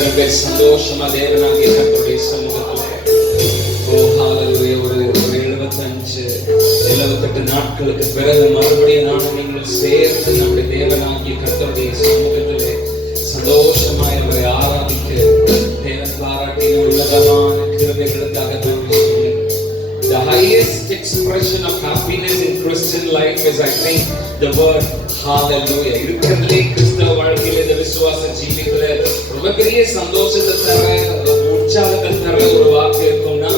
சந்தோஷமா தேவனாகிய கர்த்தருடைய சமூகத்துல ஒரு 75-78 நாட்களுக்கு பிறகு மறுபடியும் நானும் நீங்கள் சேர்ந்து நம்முடைய தேவனாகிய கர்த்தருடைய சமூகத்திலே சந்தோஷமாய் அவரை ஆராதிக்க தேவன் பாராட்டின உன்னதமான கிருபைகளுக்காக நன்றி. The highest expression of happiness in Christian life is, I think, the word hallelujah. இருக்கிறதுலே கிறிஸ்தவ வாழ்க்கையில இந்த விசுவாச ஜீவியத்துல ரொம்ப பெரிய சந்தோஷத்தை தர, உற்சாகத்தை தர ஒரு வாக்கு இருக்கும்னா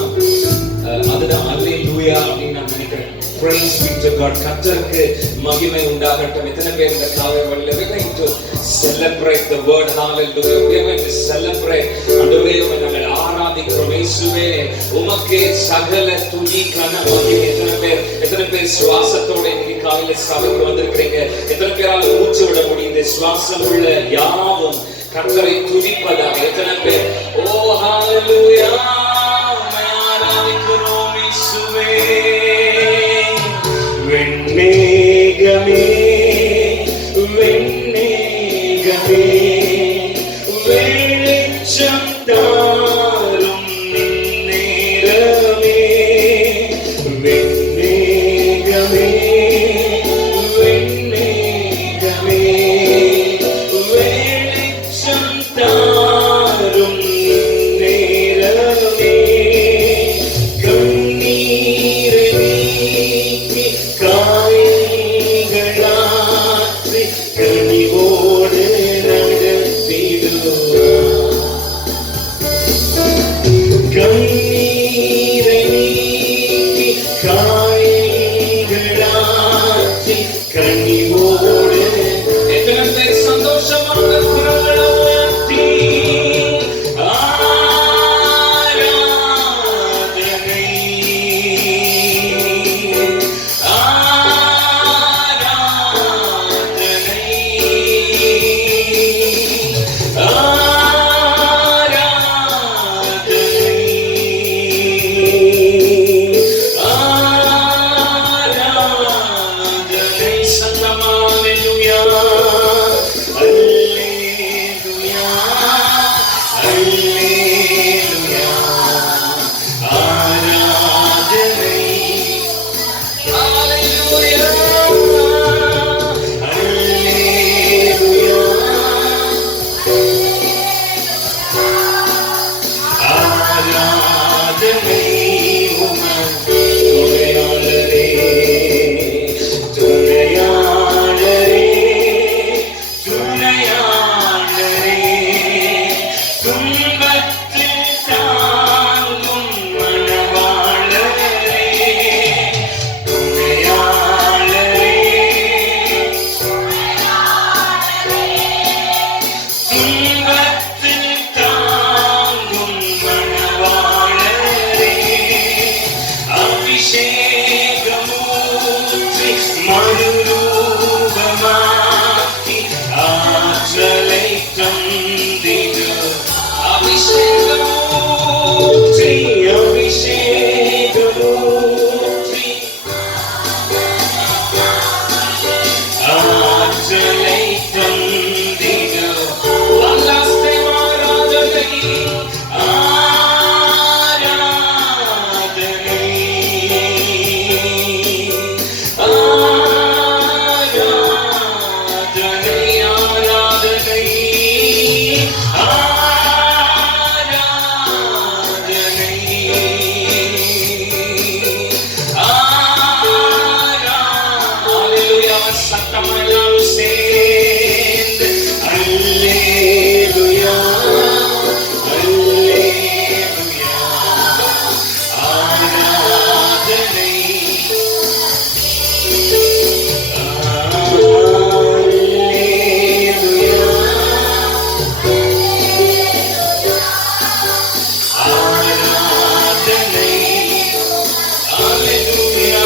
அதுதான் அல்லேலூயா அப்படின்னு நான் நினைக்கிறேன். Praise be to God. கர்த்தருக்கு மகிமை உண்டாகட்டும். எத்தனை பேர் இந்த காலை வேளையில we're going to celebrate the word hallelujah. We're going to celebrate. ஆண்டவரே உம்மை நாங்கள் ஆராதிக்கிறோம். இயேசுவே உமக்கே சகல துதி கன மகிமை. எத்தனை பேர் சுவாசத்தோட இன்னைக்கு காலையில சபைக்கு வந்திருக்கிறீங்க? எத்தனை பேரால மூச்சு விட முடியுது? சுவாசம் உள்ள யாவும் கர்த்தரை துதிப்பதாக. எத்தனை பேர் ஓ ஹalleluya உம்மை ஆராதிக்கிறோம் இயேசுவே. வெண்ணேகமே வெண்ணேகமே வெளிச்சம் தாரும் நேரமே. வெண்ணேகமே வெண்ணேகமே வெளிச்சம் தாரும் நேரமே. கண்ணீரை நீக்கி காய்களாற்றி கனிவோடு நடத்திடுவார். கண்ணீரை நீக்கி காய்களாற்றி கனிவோடு. எத்தனை பேர் சந்தோஷமான குரல்களை உயர்த்தி ஆராதனை மறுரூபமாக்கி ஆற்றலை தந்திடு. அபிஷேகமூர்த்தி அபிஷேகமூர்த்தி ஆற்றலை தந்திடு. வல்லஸ்தை ஆராதனை சத்தமெல்லாம் சேர்ந்து அல்லேலூயா அல்லேலூயா ஆராதனை அல்லேலூயா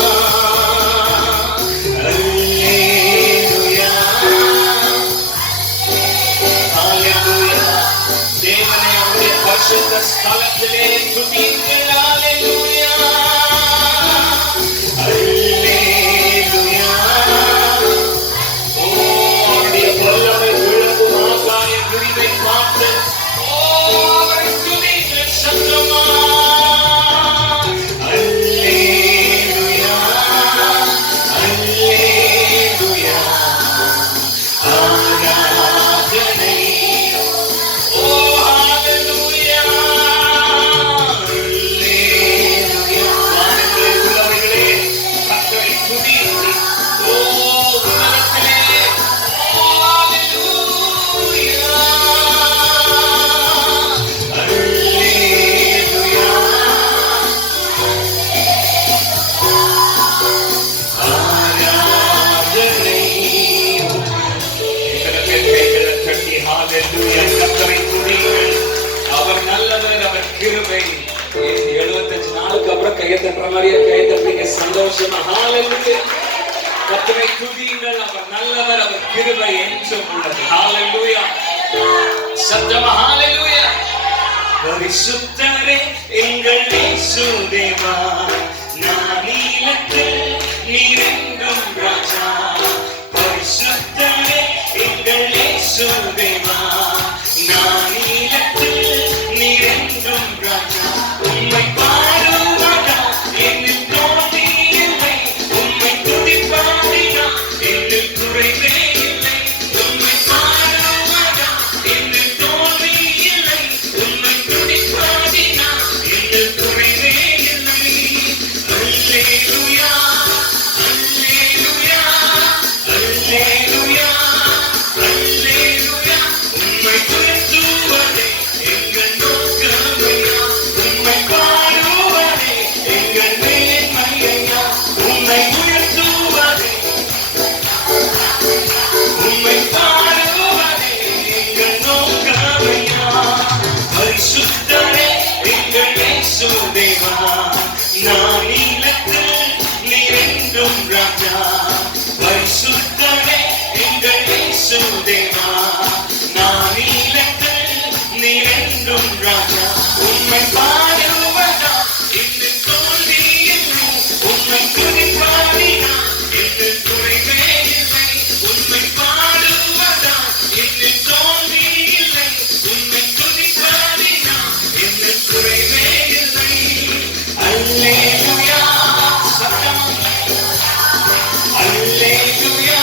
ஆராதனை அல்லேலூயா பரிசுத்த ஸ்தலத்திலே துதியுங்கள். அல்லேலூயா அல்லேலூயா. ஓ அவருடைய வல்லமை விளங்கும் ஆகாய விரிவை பார்த்து ஓ கையத்தட்டுற மாதிரியே கையத்தட்டுறீங்க சந்தோஷமா. ஹalleluya. கர்த்தரை துதியுங்கள். அவர் நல்லவர், அவர் கிருபை என்றும் உள்ளது. ஹalleluya. சத்தமா ஹalleluya. பரிசுத்தரே எங்கள் இயேசு தேவா, நானிலத்தில் நீரெங்கும் ராஜா. பரிசுத்தரே எங்கள் இயேசு தேவா, நானிலத்தில் நீரெங்கும் ராஜா. உம்மை பாடுவதா என்னில் தோல்வி இல்லை, உம்மை துதிப்பாடினா என்னில் குறைவே இல்லை. உம்மை பாடுவதா என்னில் தோல்வி இல்லை, உம்மை துதிப்பாடினா என்னில் குறைவே இல்லை. அல்லேலூயா, அல்லேலூயா, அல்லேலூயா, அல்லேலூயா. உம்மை துதித்துவதே எங்கள் நோக்கமையா, உம்மை பாடுவதே எங்கள் மேன்மையா. உம்மை உயர்த்துவதே, உம்மை பாடுவதே எங்கள் நோக்கமையா. பரிசுத்தரே எங்கள் இயேசு தேவா, நானிலத்தில் நீரெங்கும் ராஜா. பரிசுத்தரே எங்கள் இயேசு தேவா, நானிலத்தில் நீரெங்கும் ராஜா. உம்மை பாடுவதா என்னில் தோல்வி இல்லை, உம்மை துதிப்பாடினா என்னில் குறைவே இல்லை. உம்மை பாடுவதா என்னில் தோல்வி இல்லை, உம்மை துதிப்பாடினா என்னில் குறைவே இல்லை. அல்லேலூயா, சத்தம் அல்லேலூயா,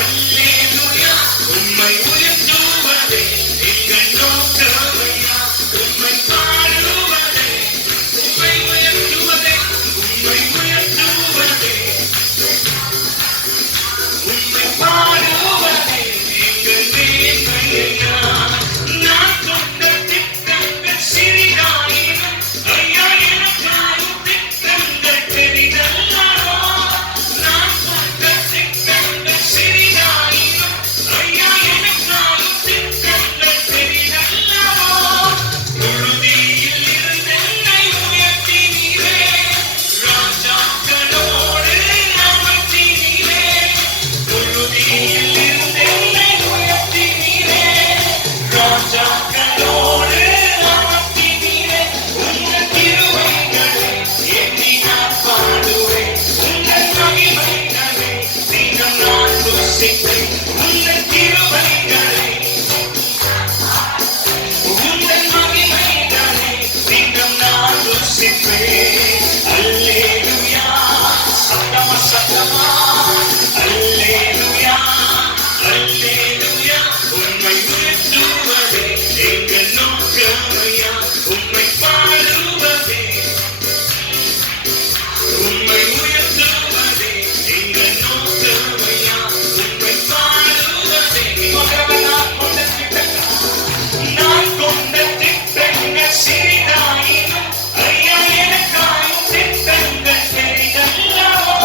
அல்லேலூயா. உம்மை உயர்த்துவதே எங்கள் நோக்கமையா, உம்மை பாடுவதே, உம்மை உயர்த்துவதே, உம்மை உயர்த்துவதே, உம்மை பாடுவதே எங்கள் மேன்மையா. நான் கொண்ட திட்டங்கள் சிறிதாயினும் ஐயா எனக்காயும் திட்டங்கள் பெரிதல்லவோ. நான் கொண்ட திட்டங்கள் சிறிதாயினும் ஐயா எனக்காயும் திட்டங்கள் பெரிதல்லவோ. புழுதியில் இருந்தென்னை உயர்த்தினீரே, ராஜாக்களோடு அமர்த்தினீரே. புழுதியில் இருந்தென்னை உயர்த்தினீரே, ராஜாக்களோடு அமர்த்தினீரே. உங்கள் கிருபைகளை எண்ணி நான் பாடுவேன், உங்கள் மகிமைகளை தினம் நான் துதிப்பேன். உங்கள் கிருபைகளை, உங்கள் மகிமைகளை தினம் நான் துதிப்பேன். அல்லேலூயா, சத்தமா சத்தமா, அல்லேலூயா, அல்லேலூயா. உம்மை உயர்த்துவதே எங்கள் நோக்கமையா, உம்மை பாடுவதே, உம்மை உயர்த்துவதே எங்கள் நோக்கமையா, உம்மை பாடுவதே. நான் கொண்ட திட்டங்கள், நான் கொண்ட திட்டங்கள் சிறிதாயினும் ஐயா எனக்காயும் திட்டங்கள் பெரிதல்லவோ.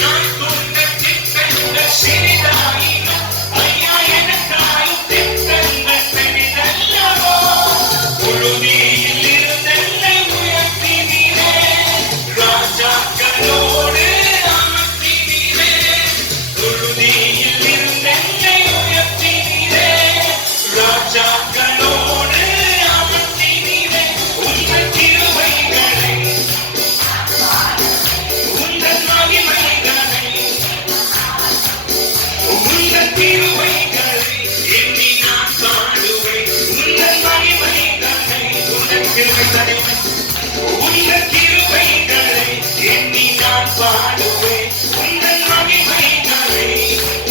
நான் கொண்ட திட்டங்கள் சிறிதாயினும் ஐயா எனக்காயும் திட்டங்கள் பெரிதல்லவோ. புழுதியில் இருந்தென்னை உயர்த்தினீரே, ராஜாக்களோடு அமர்த்தினீரே. புழுதியில் இருந்தென்னை உயர்த்தினீரே, ராஜாக்களோடு அமர்த்தினீரே. உங்கள் கிருபைகளை, உங்கள் மகிமைகளை, உங்கள் கிருபைகளை எண்ணி நான் பாடுவேன். உங்கள் மகிமைகளை, உங்கள் கிருபைகளை, உங்கள் கிருபைகளை எண்ணி நான் பாடுவேன். உங்கள் மகிமைகளை,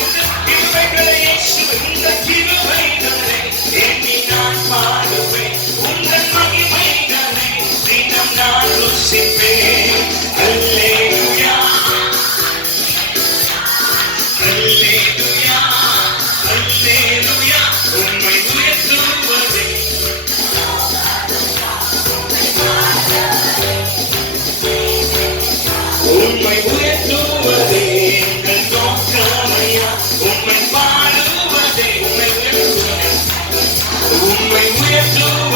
உங்கள் கிருபைகளை இயேசு, உங்கள் கிருபைகளை எண்ணி நான் பாடுவேன். உங்கள் மகிமைகளை தினம் நான் ருசிப்பேன். அல்லேலூயா, அல்லேலூயா, அல்லேலூயா. உம்மை உயர்த்துவதே, உம்மை உயர்த்துவதே எங்கள் நோக்கமையா, உம்மை பாடுவதே, உம்மை உயர்த்துவதே, உம்மை உயர்த்துவதே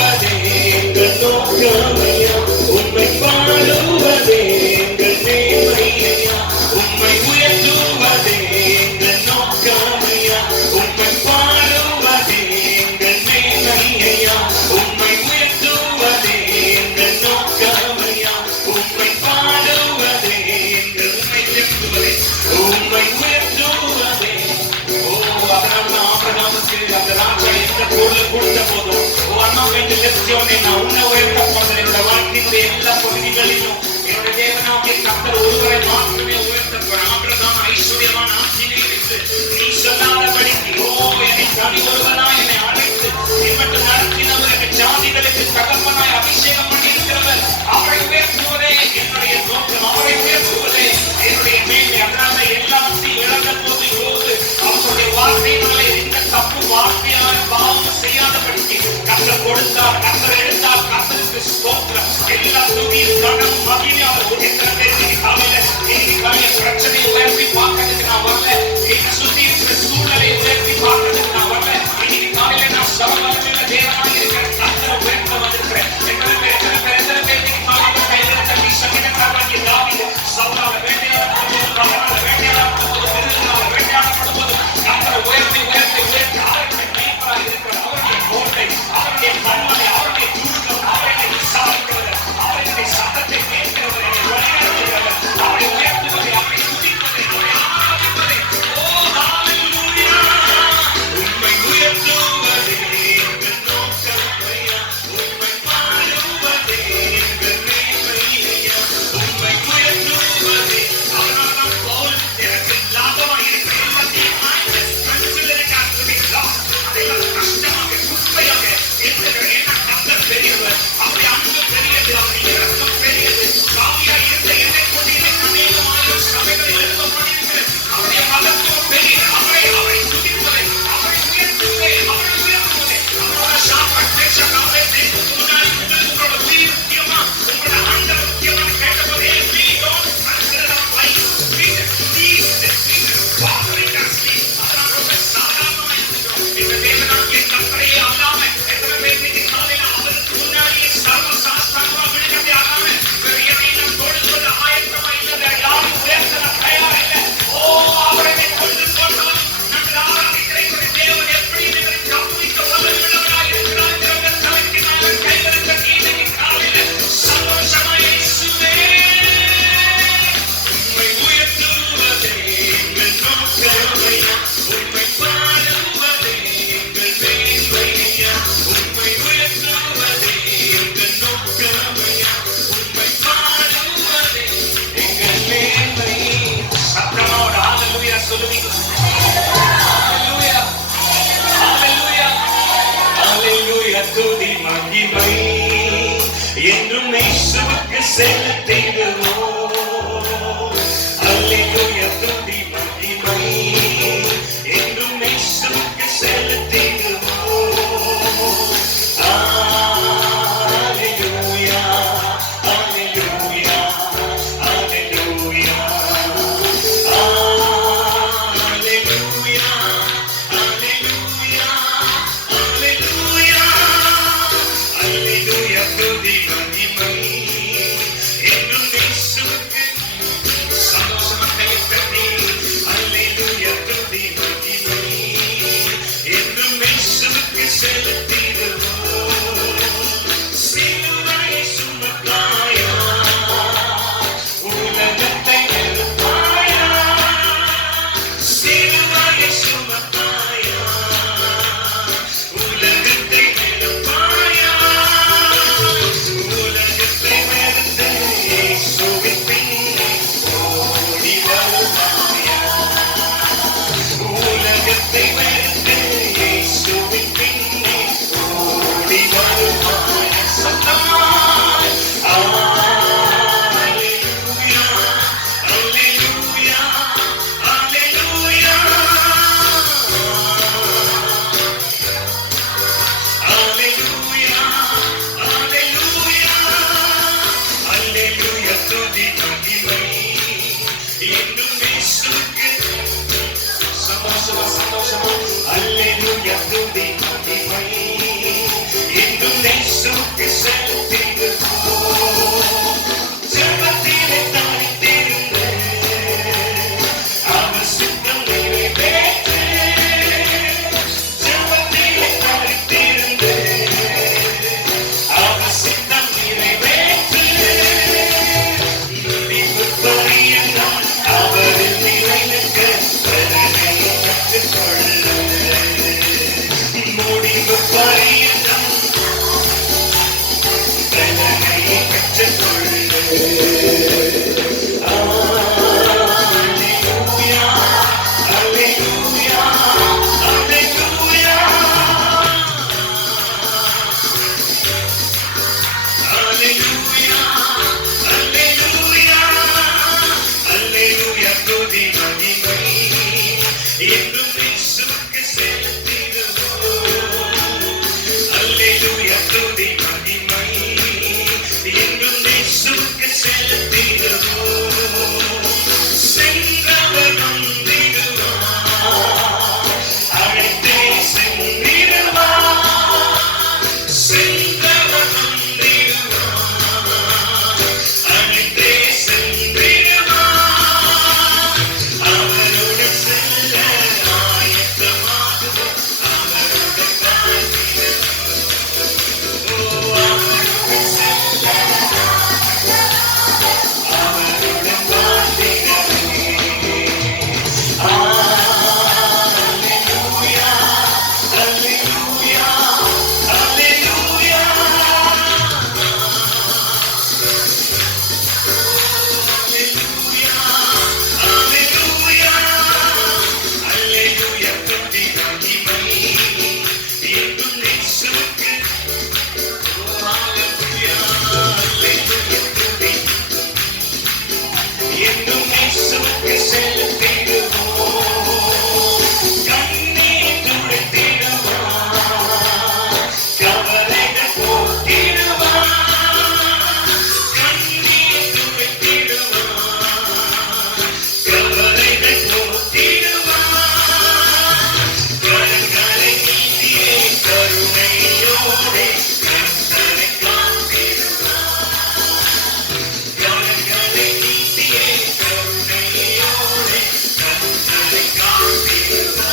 துதி மகிமை என்றும் இயேசுவுக்கு செலுத்திடுவோம். அல்லேலூயா துதி மகிமை என்றும் இயேசுவுக்கு செலுத்திடுவோம். அல்லேலூயா அல்லேலூயா அல்லேலூயா அல்லேலூயா அல்லேலூயா அல்லேலூயா அல்லேலூயா துதி மகிமை என்றும் இயேசுவுக்கு. சந்தோஷமா கையை தட்டி அல்லேலூயா துதி மகிமை என்றும் இயேசுவுக்கு செலுத்திடுவோம். சிலுவையை சுமந்தாயா, உலகத்தை வெறுத்தாயா. சிலுவையை சுமந்தாயா, உலகத்தை வெறுத்தாயா. உலகத்தை வெறுத்து இயேசுவின் பின்னே ஓடி வருவாயா. உலகத்தை வெறுத்து இயேசுவின் பின்னே ஓடி வருவாயா. சத்தமாய் அல்லேலூயா அல்லேலூயா அல்லேலூயா அல்லேலூயா அல்லேலூயா அல்லேலூயா துதி மகிமை என்றும் இயேசுவுக்கு. சந்தோஷமா சந்தோஷமா அல்லேலூயா துதி மகிமை என்றும் இயேசுவுக்கு செலுத்திடுவோம். ஜெபத்திலே தரித்திருந்து அவர் சித்தம் நிறைவேற்று. ஜெபத்திலே தரித்திருந்து அவர் சித்தம் நிறைவேற்று. முடிவு பரியந்தம் அவரில் நிலைநிற்க பலனை கற்றுக்கொள்ள. முடிவு பரியந்தம் பலனை கற்றுக்கொள்ள. அல்லேலூயா அல்லேலூயா அல்லேலூயா அல்லேலூயா அல்லேலூயா அல்லேலூயா துதி மகிமை என்றும் இயேசுவுக்கு செலுத்திடுவோம். அல்லேலூயா துதி மகிமை என்றும் இயேசுவுக்கு செலுத்திடுவோம். சென்றவர் வந்திடுவார், அழைத்தே சென்றிடுவார். சென்றவர் வந்திடுவார், அழைத்தே சென்றிடுவார். அவருடன் செல்ல ஆயத்தமாகுவோம். அவருடன் வாழ்ந்திடுவோம். ஓ, அவருடன் செல்ல அவருடன் வாழ்ந்திடுவோம். அல்லேலூயா அல்லேலூயா அல்லேலூயா அல்லேலூயா அல்லேலூயா துதி மகிமை என்றும் இயேசுவுக்கு. அல்லேலூயா அல்லேலூயா துதி என்றும் இயேசுவுக்கு செலுத்திடுவோம். கண்ணீர் துடைத்திடுவார், கவலைகள் போக்கிடுவார். கண்ணீர் துடைத்திடுவார், கவலைகள் போக்கிடுவார். கரங்களை நீட்டியே கருணையோடே கர்த்தரை காத்திடுவார். கரங்களை நீட்டியே கருணையோடே கர்த்தரை காத்திடுவார்.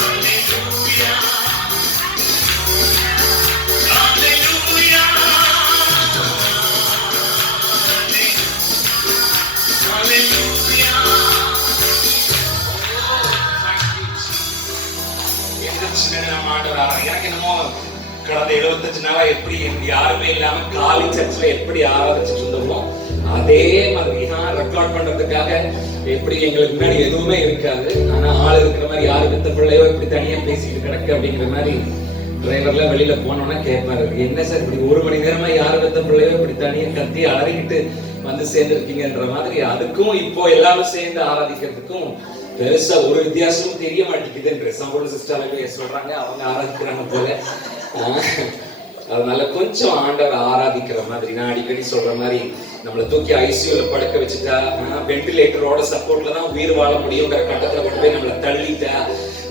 அல்லேலூயா அல்லேலூயா அல்லேலூயா. எந்திரிச்சு நம்ம ஆண்டவர் எனக்கு என்னமோ கடந்த 75 நாளா எப்படி யாருமே இல்லாம காலி சர்ச்சில் எப்படி ஆராதிச்சுட்டு இருந்தோமோ அதே மாதிரி தான் ரெக்கார்ட் பண்றதுக்காக எப்படி எங்களுக்கு முன்னாடி எதுவுமே இருக்காது. ஆனா ஆள் இருக்கிற மாதிரி யாரு வித்த பிள்ளையோ இப்படி தனியா பேசிட்டு கிடக்கு அப்படிங்கிற மாதிரி டிரைவர்ல வெளியில போனோம்னா கேட்பாரு, என்ன சார் இப்படி 1 மணி நேரமா யாரு வித்த பிள்ளையோ இப்படி தனியா கத்தி அலறிக்கிட்டு வந்து சேர்ந்துருக்கீங்கன்ற மாதிரி. அதுக்கும் இப்போ எல்லாரும் சேர்ந்து ஆராதிக்கிறதுக்கும் பெருசா ஒரு வித்தியாசமும் தெரிய மாட்டேங்குதுன்ற சம்பள சிஸ்டர் சொல்றாங்க, அவங்க ஆராதிக்கிறாங்க போல. அதனால கொஞ்சம் ஆண்டவர் ஆராதிக்கிற மாதிரி, நான் அடிக்கடி சொல்ற மாதிரி, நம்மளை தூக்கி ஐசியூல படுக்க வச்சுட்டா, வென்டிலேட்டரோட சப்போர்ட்ல தான் உயிர் வாழ முடியுங்கிற கட்டத்துல கொண்டு போய் நம்மளை தள்ளிட்டா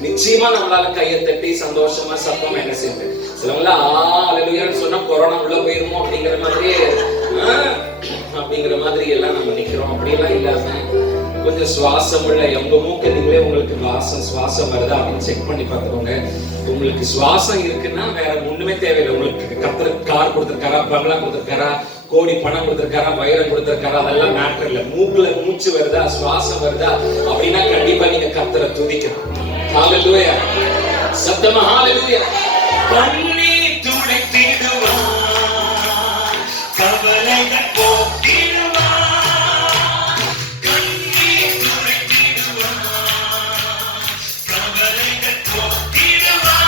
நிச்சயமா நம்மளால கையை தட்டி சந்தோஷமா சத்தமா என்ன செய்யுது. சிலவங்கள அல்லேலூயான்னு சொன்னா கொரோனா உள்ள போயிருமோ அப்படிங்கிற மாதிரியே அப்படிங்கிற மாதிரி எல்லாம் நம்ம நிக்கிறோம். அப்படியெல்லாம் இல்லாம கொஞ்சம் சுவாசம் உள்ள உங்க மூக்க நீங்களே உங்களுக்கு சுவாசம் வருதா அப்படின்னு செக் பண்ணி பார்த்துக்கோங்க. உங்களுக்கு சுவாசம் இருக்குன்னா வேற ஒண்ணுமே தேவையில்லை. உங்களுக்கு கர்த்தர் கார் கொடுத்திருக்காரா, பங்களா கொடுத்திருக்காரா, கோடி பணம் கொடுத்திருக்காரா, வைரம் கொடுத்திருக்காரா, அதெல்லாம் மேட்டர் இல்ல. மூக்குல மூச்சு வருதா, சுவாசம் வருதா அப்படின்னா கண்டிப்பா நீங்க கர்த்தரை துதிக்கணும். ஹalleluya, சத்தமா ஹalleluya. கண்ணீர் துடைத்திடுவார், கவலைகள் போக்கிடுவார். கண்ணீர் துடைத்திடுவார், கவலைகள் போக்கிடுவார்.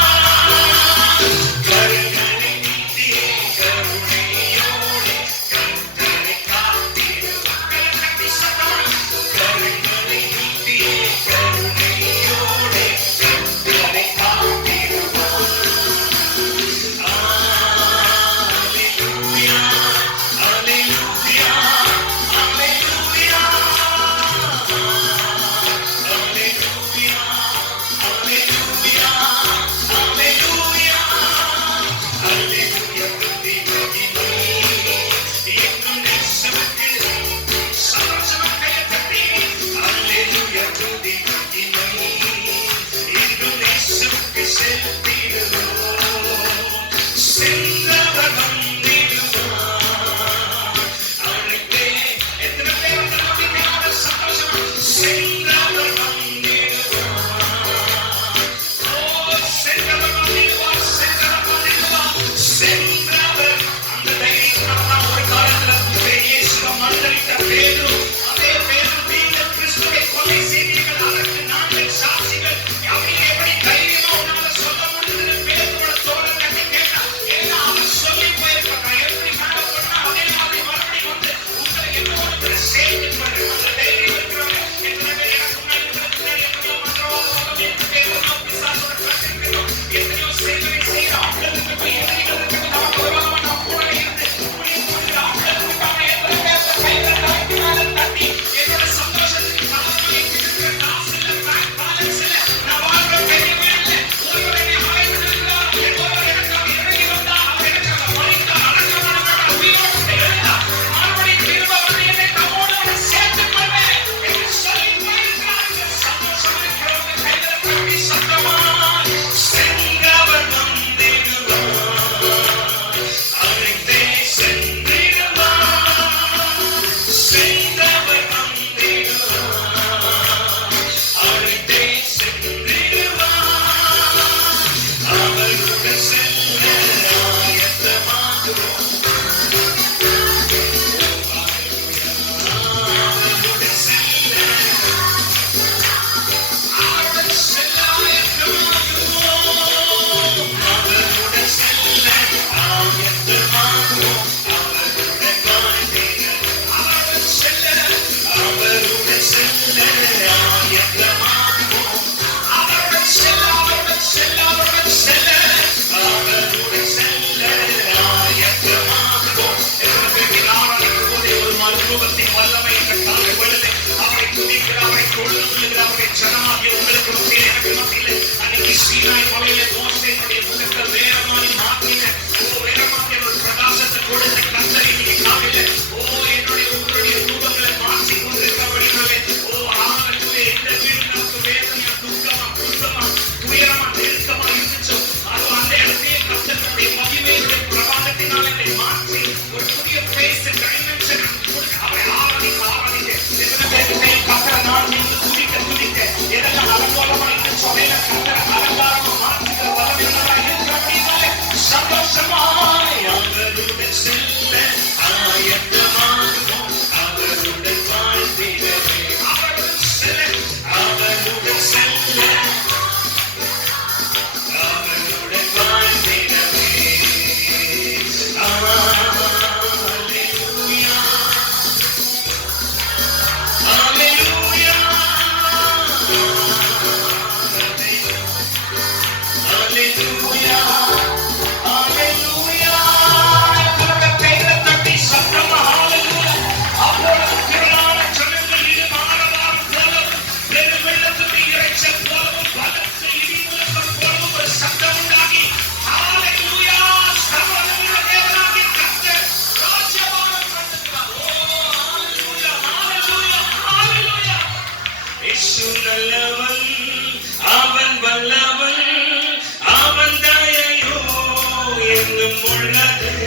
கருணை நீதியே கருணையோடு கர்த்தரை காத்திடுவார். கருணை நீதியே கருணையோடு கர்த்தரை காத்திடுவார். Pedro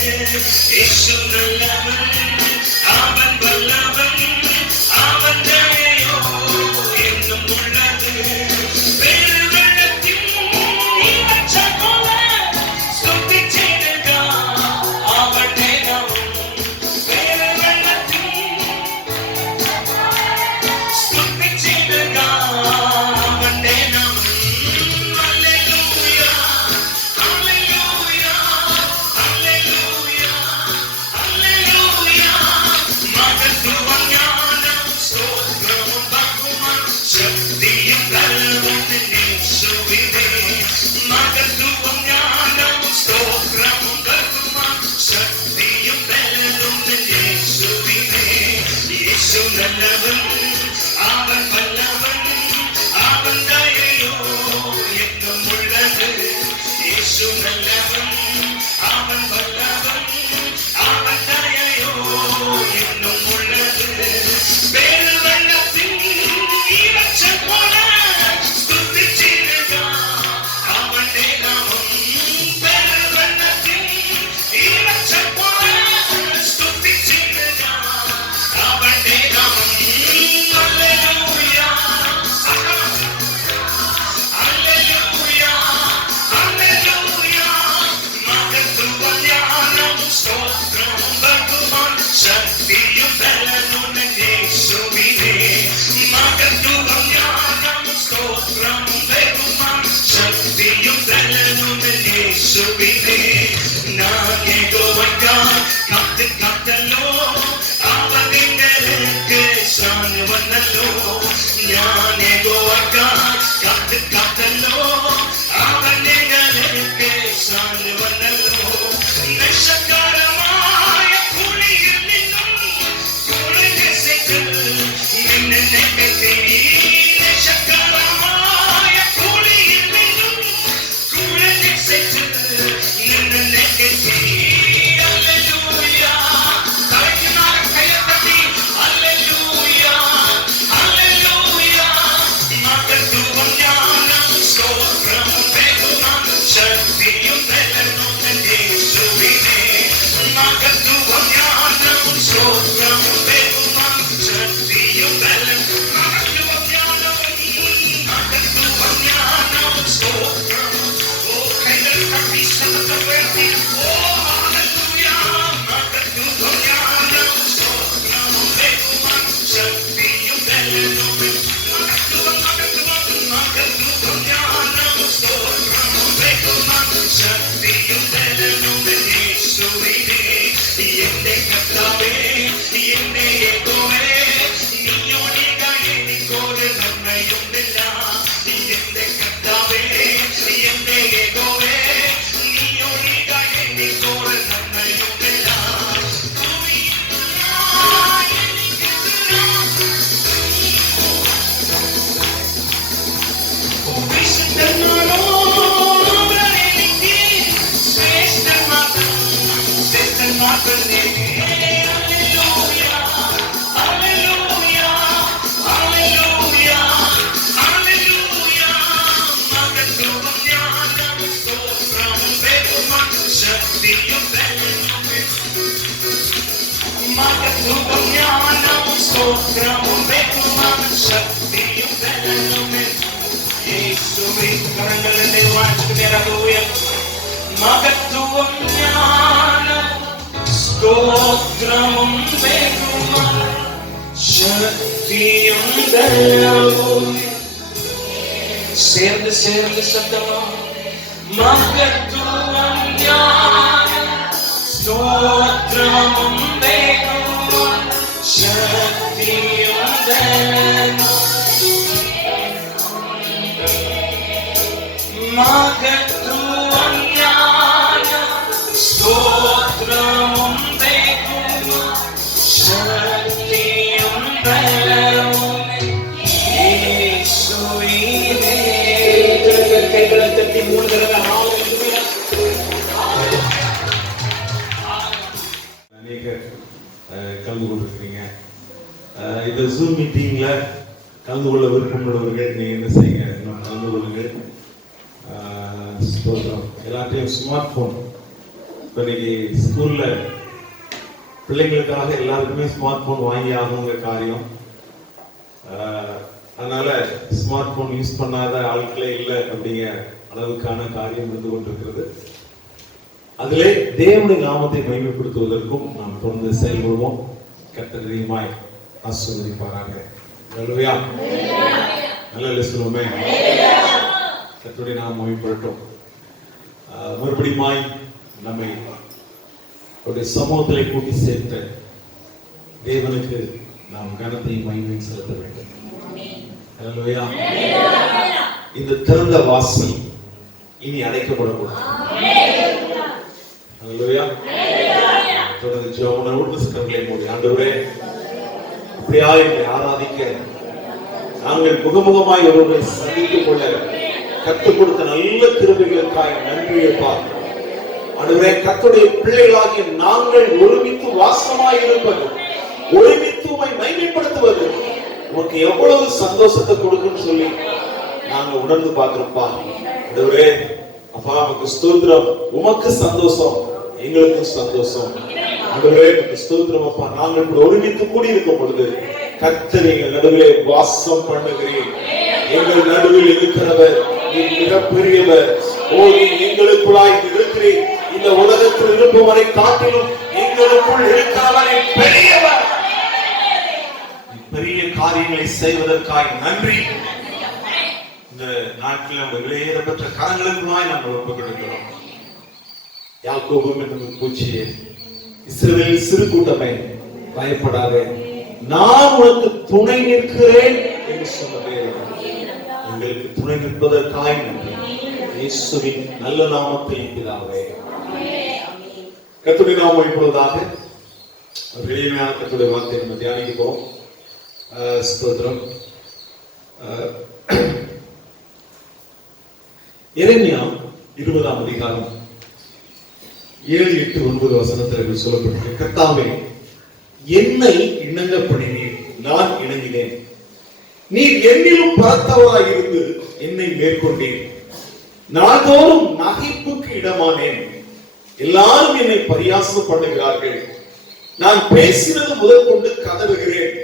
இயேசு நல்லவன், அவன் வல்லவன், அவன் தயையோ என்னும் உள்ளது. பெருவெள்ளத்தின் நீரச்சல் போல ஸ்துதிச்சிடுக அவனை நாமும். பெருவெள்ளத்தின் ஸ்துதிச்சிடுக அவனை நாமும். அல்லேலூயா, அல்லேலூயா, அல்லேலூயா, அல்லேலூயா. மகத்துவம் ஞானம் ஸ்தோத்திரமும் பகுமான் சக்தியும் பலமும் இயேசுவிலே. மகத்துவம் ஞானம் ஸ்தோத்திரமும் பகுமான் சக்தியும் பலமும் இயேசுவிலே. இயேசு நல்லவன், அவன் வல்லவன், அவன் தயையோ என்னும் உள்ளது. இயேசு நல்லவன், அவன் வல்லவன், அவன் தயையோ என்னும் உள்ளது. பெருவெள்ளத்தின் நீரச்சல் போல ஸ்துதிச்சிடுக அவனை நாமும். பெருவெள்ளத்தின் நீரச்சல் போல ஸ்துதிச்சிடுக அவனை நாமும். அல்லேலூயா, அல்லேலூயா, அல்லேலூயா. மகத்துவம் ஞானம் ஸ்தோத்திரம் பகுமான் சக்தியும் பலனும் இயேசுவிலே. மகத்துவம் ஞானம் ஸ்தோத்திரம் பகுமான் சக்தியும் பலனும் இயேசுவிலே. நான் யெகோவாய்க்காய் காத்து காத்தல்லோ, அவர் எங்களுக்கு சாணுவனல்லோ. நான் யெகோவாய்க்காய் காத்து காத்தல்லோ, அவன் எங்களுக்கு சாணுவனல்லோ. நெசக்காரமாய குழியில் நின்னும் குளிர்நெசைத்து என்னை நெகழ்த்தி. நெசக்காரமாய குழியில் நின்னும் குளிர்நெசைத்து என்னை நெகழ்த்தி. அல்லேலூயா, தலையினால கையைத் தட்டி அல்லேலூயா, அல்லேலூயா. மகத்துவம் ஞானம் ஸ்தோத்திரம் பகுமான் சக்தியும் பலனும் இயேசுவிலே. மகத்துவம் ஞானம் ஸ்தோத்திரம் பகுமான் சக்தியும் பலனும். மகத்துவம் ஞானம், மகத்துவம் ஞானம் ஸ்தோத்திரம். ஓ கைகள் தட்டி சத்தத்தை உயர்த்தி ஓ அல்லேலூயா. மகத்துவம் ஞானம் ஸ்தோத்திரம் பகுமான் சக்தியும் பலனும். மகத்துவம், மகத்துவம், மகத்துவம் ஞானம் ஸ்தோத்திரம் பகுமான் சக்தியும் பலனும் இயேசுவிலே. എന്റെ കർത്താവേ, എന്റെ യഹോവേ, നീയൊഴികെ എനിക്കൊരു നന്മയുമില്ല. എന്റെ കർത്താവേ, എന്റെ യഹോവേ, നീയൊഴികെ എനിക്കൊരു നന്മയുമില്ല. വിശുദ്ധനാണോ അവൻ എനിക്ക് ശ്രേഷ്ഠനാഥൻ, ശ്രേഷ്ഠനാഥനേ. Hallelujah, hallelujah, hallelujah, hallelujah. മകത്തുവം ജ്ഞാനം സ്തോത്രം ബഹുമാൻ ശക്തിയും ബലനും. മകത്തുവം ജ്ഞാനം സ്തോത്രം ബഹുമാൻ ശക്തിയും ബലനും യേശുവേ. കരങ്ങളുടെ വാഴ്ചയ്ക്ക് നേരെ ഉയർത്തും. മകത്തുവം ജ്ഞാനം സ്തോത്രവും ബഹുമാൻ ശക്തിയും ബലവും. சேர்ந்து சேர்ந்து சத்தமா. மகத்துவம் ஞானம் ஸ்தோத்திரமும் பகுமான் சக்தியும் பலனும். மகத்துவம் ஞானம் ஸ்தோத்திரமும் பகுமான் சக்தியும் பலனும் இயேசுவிலே. கைகளை தட்டி மூணு தடவை ஹalleluya. அநேகர் கலந்து கொண்டிருக்கிறீங்க. இந்த ஜூம் மீட்டிங்ல கலந்து கொள்ள விருப்பம் உள்ளவர்கள் நீங்க என்ன செய்யுங்க, இன்னும் கலந்து கொள்ளுங்கள். எல்லாத்தையும் ஸ்மார்ட் போன் இன்னைக்கு ஸ்கூல்ல பிள்ளைங்களுக்காக எல்லாருக்குமே ஸ்மார்ட் போன் வாங்கி ஆகுங்க காரியம். அதனால ஸ்மார்ட் போன் யூஸ் பண்ணாத ஆட்களே இல்லை அப்படிங்கிற அளவுக்கான காரியம் இருந்து கொண்டிருக்கிறது. அதிலே தேவனுடைய நாமத்தை மகிமைப்படுத்துவதற்கும் நாம் தொடர்ந்து செயல்படுவோம். கர்த்தர் அதிகமாய் ஆசீர்வதிப்பாராக. அல்லேலூயா. நல்ல சொல்லுவோமே. கர்த்தருடைய நாமம் மகிமைப்படட்டும். மறுபடியுமாய் நம்மை அவருடைய சமூகத்திலே கூட்டி சேர்த்த தேவனுக்கு நாம் கனத்தையும் மகிமையும் செலுத்த வேண்டும். அல்லேலூயா. இந்த திறந்த வாசல் இனி அடைக்கப்படக்கூடாது. அல்லேலூயா. தொடர்ந்து ஜெபமோடு கண்களை மூடி, ஆண்டவரே இப்படியா எங்களை ஆராதிக்க நாங்கள் முகமுகமாய் ஒருவரை சந்தித்துக் கொள்ள கற்றுக் கொடுத்த நல்ல கிருபைகளுக்காய் நன்றியப்பா. ஆண்டவரே, கர்த்தருடைய பிள்ளைகளாகிய நாங்கள் ஒருமித்து வாசமாய் இருப்பது, ஒருமித்து உம்மை மகிமைப்படுத்துவது உனக்கு எவ்வளவு சந்தோஷத்தை கொடுக்குன்னு சொல்லி நாங்க உணர்ந்து பார்க்கிறோம்ப்பா. ஆண்டவரே அப்பா, உமக்கு ஸ்தோத்திரம். உமக்கு சந்தோஷம், எங்களுக்கும் சந்தோஷம். ஆண்டவரே உமக்கு ஸ்தோத்திரம் அப்பா. நாங்கள் இப்படி ஒருமித்து கூடி இருக்கும் பொழுது கர்த்தர் எங்கள் நடுவிலே வாசம் பண்ணுகிறீர். எங்கள் நடுவில் இருக்கிறவர் மிகப்பெரியவர். ஓ, நீ எங்களுக்குள்ளாய் இருக்கிறீர். இந்த உலகத்தில் இருப்பவரை காட்டிலும் எங்களுக்குள் இருக்கிறவரை பெரியவர். பெரிய காரியங்களை செய்வதற்காக நன்றி. இந்த நாட்டில் வெளியேறப்பட்ட கரங்களுக்குள்ளாய் நாங்கள் ஒப்புக் கொடுக்கிறோம். யாக்கோபு என்னும் பூச்சியே, இஸ்ரவேல் சிறு கூட்டமே, பயப்படாதே, நான் உனக்கு துணை நிற்கிறேன் என்று சொன்னதே எங்களுக்கு துணை நிற்பதற்காக நன்றி. இயேசுவின் நல்ல நாமத்தில் பிதாவே. கர்த்தருடைய நாமம் இப்பொழுதாக வெளியான கர்த்தருடைய வார்த்தையை நம்ம தியானிக்க போறோம். ஸ்தோத்திரம். எரேமியா 20ஆம் அதிகாரம் 7, 8, 9 வசனத்தில் சொல்லப்பட்டிருக்கு. கர்த்தாவே, என்னை இணங்க பண்ணினீர், நான் இணங்கினேன். நீர் என்னிலும் பரத்தவராய் இருந்து என்னை மேற்கொண்டீர். நாள்தோறும் நகைப்புக்கு இடமானேன். எல்லாரும் என்னை பரியாசம் பண்ணுகிறார்கள். நான் பேசினது முதல் கொண்டு கதறுகிறேன்.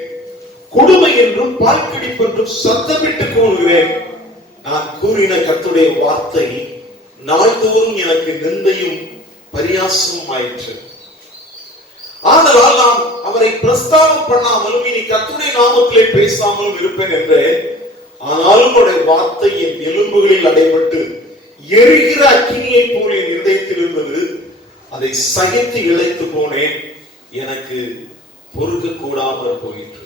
கொடுமை என்றும் பால்கடிப்பு என்றும் சத்தமிட்டு கூறுகிறேன். நான் கூறின கர்த்தருடைய வார்த்தை நாள்தோறும் எனக்கு நிந்தையும் பரியாசமும் ஆயிற்று. ஆதலால் நான் அவரை பிரஸ்தாபம் பண்ணாமலும் இனி கர்த்தருடைய நாமத்திலே பேசாமலும் இருப்பேன் என்றேன். ஆனாலும் அவருடைய வார்த்தை என் எலும்புகளில் அடைபட்டு எரிகிற அக்கினியை போல என் இதயத்தில் இருந்தது. அதை சகித்து இழைத்து போனேன். எனக்கு பொறுக்க கூடாமல் போயிற்று.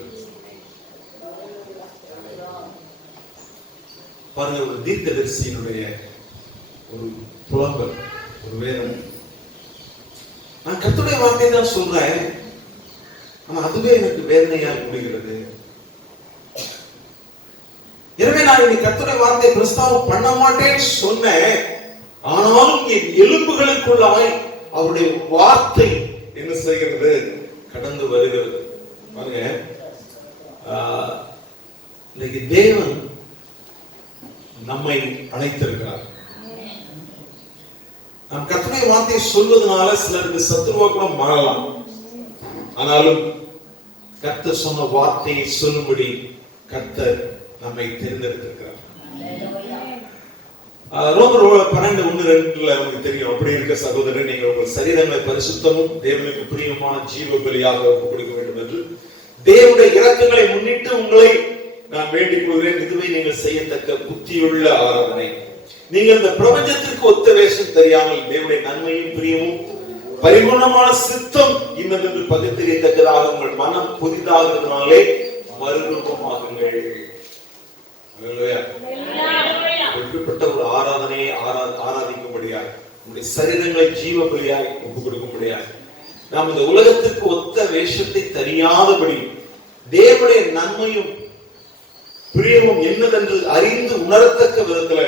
பாருங்க, ஒரு தீர்க்கதரிசியினுடைய ஒரு புலம்பல், ஒரு வேதனை. நான் கர்த்தருடைய வார்த்தை தான் சொல்றேன், ஆனா அதுவே எனக்கு வேதனையா முடிகிறது. எனவே நான் இன்னைக்கு கர்த்தருடைய வார்த்தையை பிரஸ்தாபம் பண்ண மாட்டேன்னு சொன்னேன். ஆனாலும் என் எலும்புகளுக்குள்ளாய் அவருடைய வார்த்தை என்ன செய்கிறது? கடந்து வருகிறது. பாருங்க, இன்னைக்கு தேவன் நம்மை அழைத்திருக்கிறார். நாம் கர்த்தருடைய வார்த்தையை சொல்வதனால சிலருக்கு சத்துருவா கூட மாறலாம். ஆனாலும் கர்த்தர் சொன்ன வார்த்தையை சொல்லும்படி கர்த்தர் நம்மை தேர்ந்தெடுத்திருக்கிறார். ரோமர் 12:1-2 நமக்கு தெரியும். அப்படி இருக்க சகோதரன், நீங்கள் உங்கள் சரீரங்களை பரிசுத்தமும் தேவனுக்கு பிரியமான ஜீவ பலியாக ஒப்புக் கொடுக்க வேண்டும் என்று தேவனுடைய இரக்கங்களை முன்னிட்டு உங்களை நான் வேண்டிக் கொள்கிறேன். இதுவே நீங்கள் செய்யத்தக்க புத்தியுள்ள ஆராதனை. நீங்கள் இந்த பிரபஞ்சத்திற்கு ஒத்த வேஷம் தெரியாமல் தேவனுடைய நன்மையும் பிரியமும் பரிபூர்ணமான சித்தம் இன்னதென்று பகுத்தறியத்தக்கதாக உங்கள் மனம் புதிதாகிறதுனாலே மறுரூபமாகுங்கள். எப்படிப்பட்ட ஒரு ஆராதனையை ஆராதிக்கும்படியாய், நம்முடைய சரீரங்களை ஜீவ பலியாய் ஒப்புக் கொடுக்கும்படியாய், நாம் இந்த உலகத்திற்கு ஒத்த வேஷத்தை தெரியாதபடி தேவனுடைய நன்மையும் பிரியமும் என்னதென்று அறிந்து உணரத்தக்க விதத்துல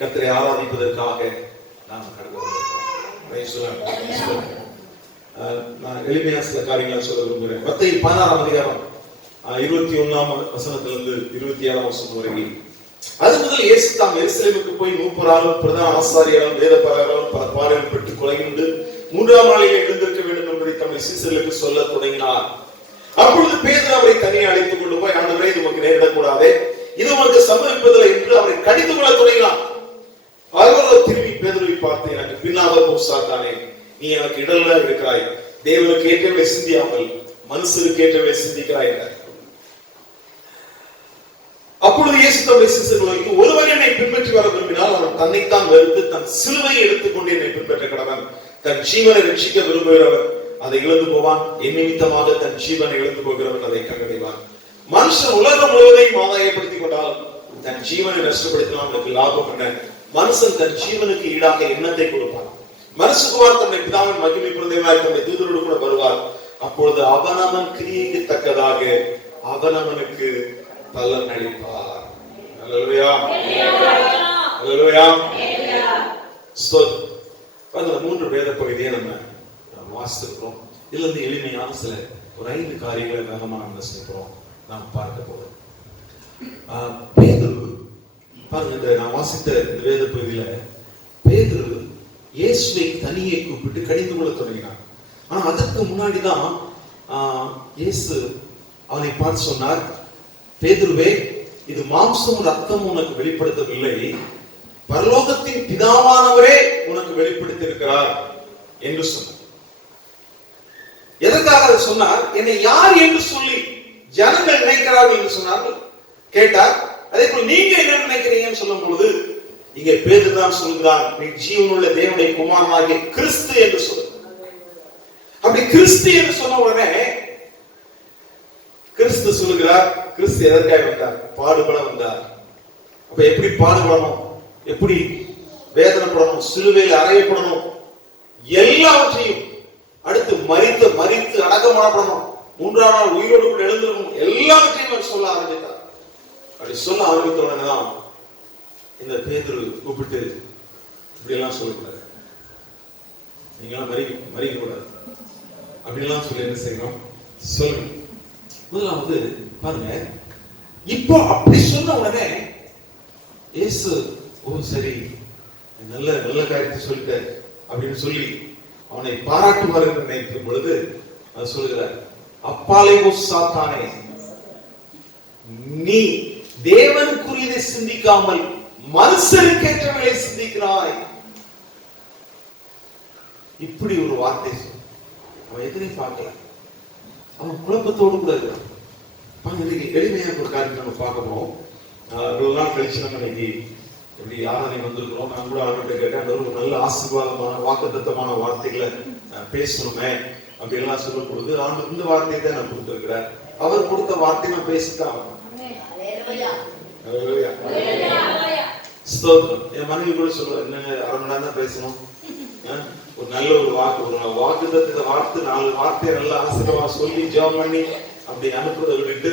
கர்த்தரை ஆராதிப்பதற்காக நாம் நான் எளிமையா சில காரியங்களை சொல்ல விரும்புகிறேன். மத்தேயு 16ஆம் அதிகாரம் 21ஆம் வசனத்திலிருந்து 27ஆம் வசனம் வரைக்கும். அது முதல் இயேசு தாம் எருசலேமுக்கு போய் மூப்பராலும் பிரதான ஆசாரியராலும் வேதபாரகராலும் பல பாடுகள் பெற்று கொலையுண்டு 3ஆம் நாளிலே எழுந்திருக்க வேண்டும் என்பதை தம்முடைய சீசர்களுக்கு சொல்ல தொடங்கினார். அப்பொழுது பேதுரு அவரை தனியே அழைத்துக் கொண்டு போய், ஆண்டவரே, இது உமக்கு நேரிடக்கூடாதே, இது உமக்கு சம்பவிப்பதில்லை என்று அவரை கடிந்து கொள்ள தொடங்கினார். அவர் திரும்பி பேதுருவை பார்த்து, எனக்கு பின்னாக போ சாத்தானே, நீ எனக்கு இடலா இருக்கிறாய், தேவனுக்கு ஏற்றவே சிந்தியாமல் மனுஷருக்கு ஏற்றவே சிந்திக்கிறாய் என்றார். அப்பொழுது இயேசு தம்முடைய சீசர்களுக்கு, ஒருவன் என்னை பின்பற்றி வர விரும்பினால் அவன் தன்னைத்தான் வெறுத்து தன் சிலுவையை எடுத்துக்கொண்டு என்னை பின்பற்ற கடவன். தன் ஜீவனை ரட்சிக்க விரும்புகிறவன் அதை இழந்து போவான், என் நிமித்தமாக தன் ஜீவனை இழந்து போகிறவன் அதை கண்டடைவான். மனுஷன் உலகம் முழுவதையும் ஆதாயப்படுத்திக் கொண்டாலும் தன் ஜீவனை நஷ்டப்படுத்தினால் அவனுக்கு லாபம் என்ன? மனுஷன் தன் ஜீவனுக்கு ஈடாக எண்ணத்தை கொடுப்பான். மனுஷகுமார் தன்னை பிதாவின் மகிமை பிரதேவாய் தன்னுடைய தூதரோடு கூட வருவார். அப்பொழுது அவனவன் கிரியைக்கு தக்கதாக அவனவனுக்கு பலன் அளிப்பார். அல்லேலூயா, அல்லேலூயா. அந்த 3 வேத பகுதியை நம்ம வாசித்திருக்கிறோம். இதுல இருந்து எளிமையான சில ஒரு 5 காரியங்களை வேகமா நம்ம செய்கிறோம், நாம் பார்க்க போறோம். பேதுரு பாருங்க, இந்த நான் வாசித்த இந்த வேத பகுதியில பேதுரு இயேசுவை தனியே கூப்பிட்டு கடிந்து கொள்ள தொடங்கினார். ஆனா அதற்கு முன்னாடிதான் இயேசு அவனை பார்த்து சொன்னார், பேதுருவே, இது மாம்சம் ரத்தம் உனக்கு வெளிப்படுத்தவில்லை, பரலோகத்தின் பிதாவானவரே உனக்கு வெளிப்படுத்தி இருக்கிறார் என்று சொன்னார். எதற்காக சொன்னார்? என்னை யார் என்று சொல்லி ஜனங்கள் நினைக்கிறார்கள் என்று சொன்னார்கள் கேட்டார். அதே போல நீங்க என்ன நினைக்கிறீங்கன்னு சொல்லும் பொழுது இங்க பேதுரு தான் சொல்கிறார், நீ ஜீவனுள்ள தேவனுடைய குமாரனாகிய கிறிஸ்து என்று சொல்லுங்க. அப்படி கிறிஸ்து என்று சொன்ன உடனே கிறிஸ்து சொல்லுகிறார், கிறிஸ்து எதற்காக வந்தார்? பாடுபட வந்தார். அப்ப எப்படி பாடுபடணும், எப்படி வேதனைப்படணும், சிலுவையில் அறையப்படணும், எல்லாவற்றையும் அடுத்து மரித்து அடக்கமாடப்படணும், 3ஆம் நாள் உயிரோடு கூட எழுந்திருக்கணும், எல்லாவற்றையும் அவர் சொல்ல ஆரம்பித்தார். அப்படி சொல்ல ஆரம்பித்த உடனேதான் இந்த பேதுரு கூப்பிட்டு இப்படி எல்லாம் சொல்லக்கூடாது, நீங்களாம் மறிக்க கூடாது அப்படிலாம் சொல்லி என்ன செய்யணும் சொல்லுங்க. முதலாவது பாருங்க, இப்போ அப்படி சொன்ன உடனே இயேசு, ஓ சரி, நல்ல நல்ல காரியத்தை சொல்லிட்ட அப்படின்னு சொல்லி அவனை பாராட்டுவார் என்று நினைக்கும் பொழுது அது சொல்லுகிறார், அப்பாலே போ சாத்தானே, நீ தேவனுக்குரியதை சிந்திக்காமல் மனுஷருக்கேற்றவர்களை சிந்திக்கிறாய். இப்படி ஒரு வார்த்தை அவன் எதிரையும் பார்க்கல, அவன் குழப்பத்தோடு கூட இருக்கிறான். இன்னைக்கு எளிமையாக ஒரு காரியத்தை நம்ம பார்க்க போறோம். இவ்வளவு நாள் கழிச்சு நம்ம இன்னைக்கு எப்படி ஆராதனை வந்திருக்கிறோம். நான் கூட அவர்கிட்ட கேட்டேன், ஒரு நல்ல ஆசீர்வாதமான வாக்குத்தத்தமான வார்த்தைகளை பேசணுமே அப்படி எல்லாம் சொல்லும் பொழுது ஆண்டு இந்த வார்த்தையை தான் நான் கொடுத்திருக்கிறேன். அவர் கொடுத்த வார்த்தை நான் பேசித்தான். என் மனைவி கூட சொல்லுவேன், என்ன 1/2 மணி நேரம் தான் பேசணும், ஒரு நல்ல ஒரு வாக்குத்தத்தை வார்த்தை 4 வார்த்தையை நல்லா ஆசீர்வாதமா சொல்லி ஜெபம் பண்ணி அப்படி அனுப்புறதை விட்டுட்டு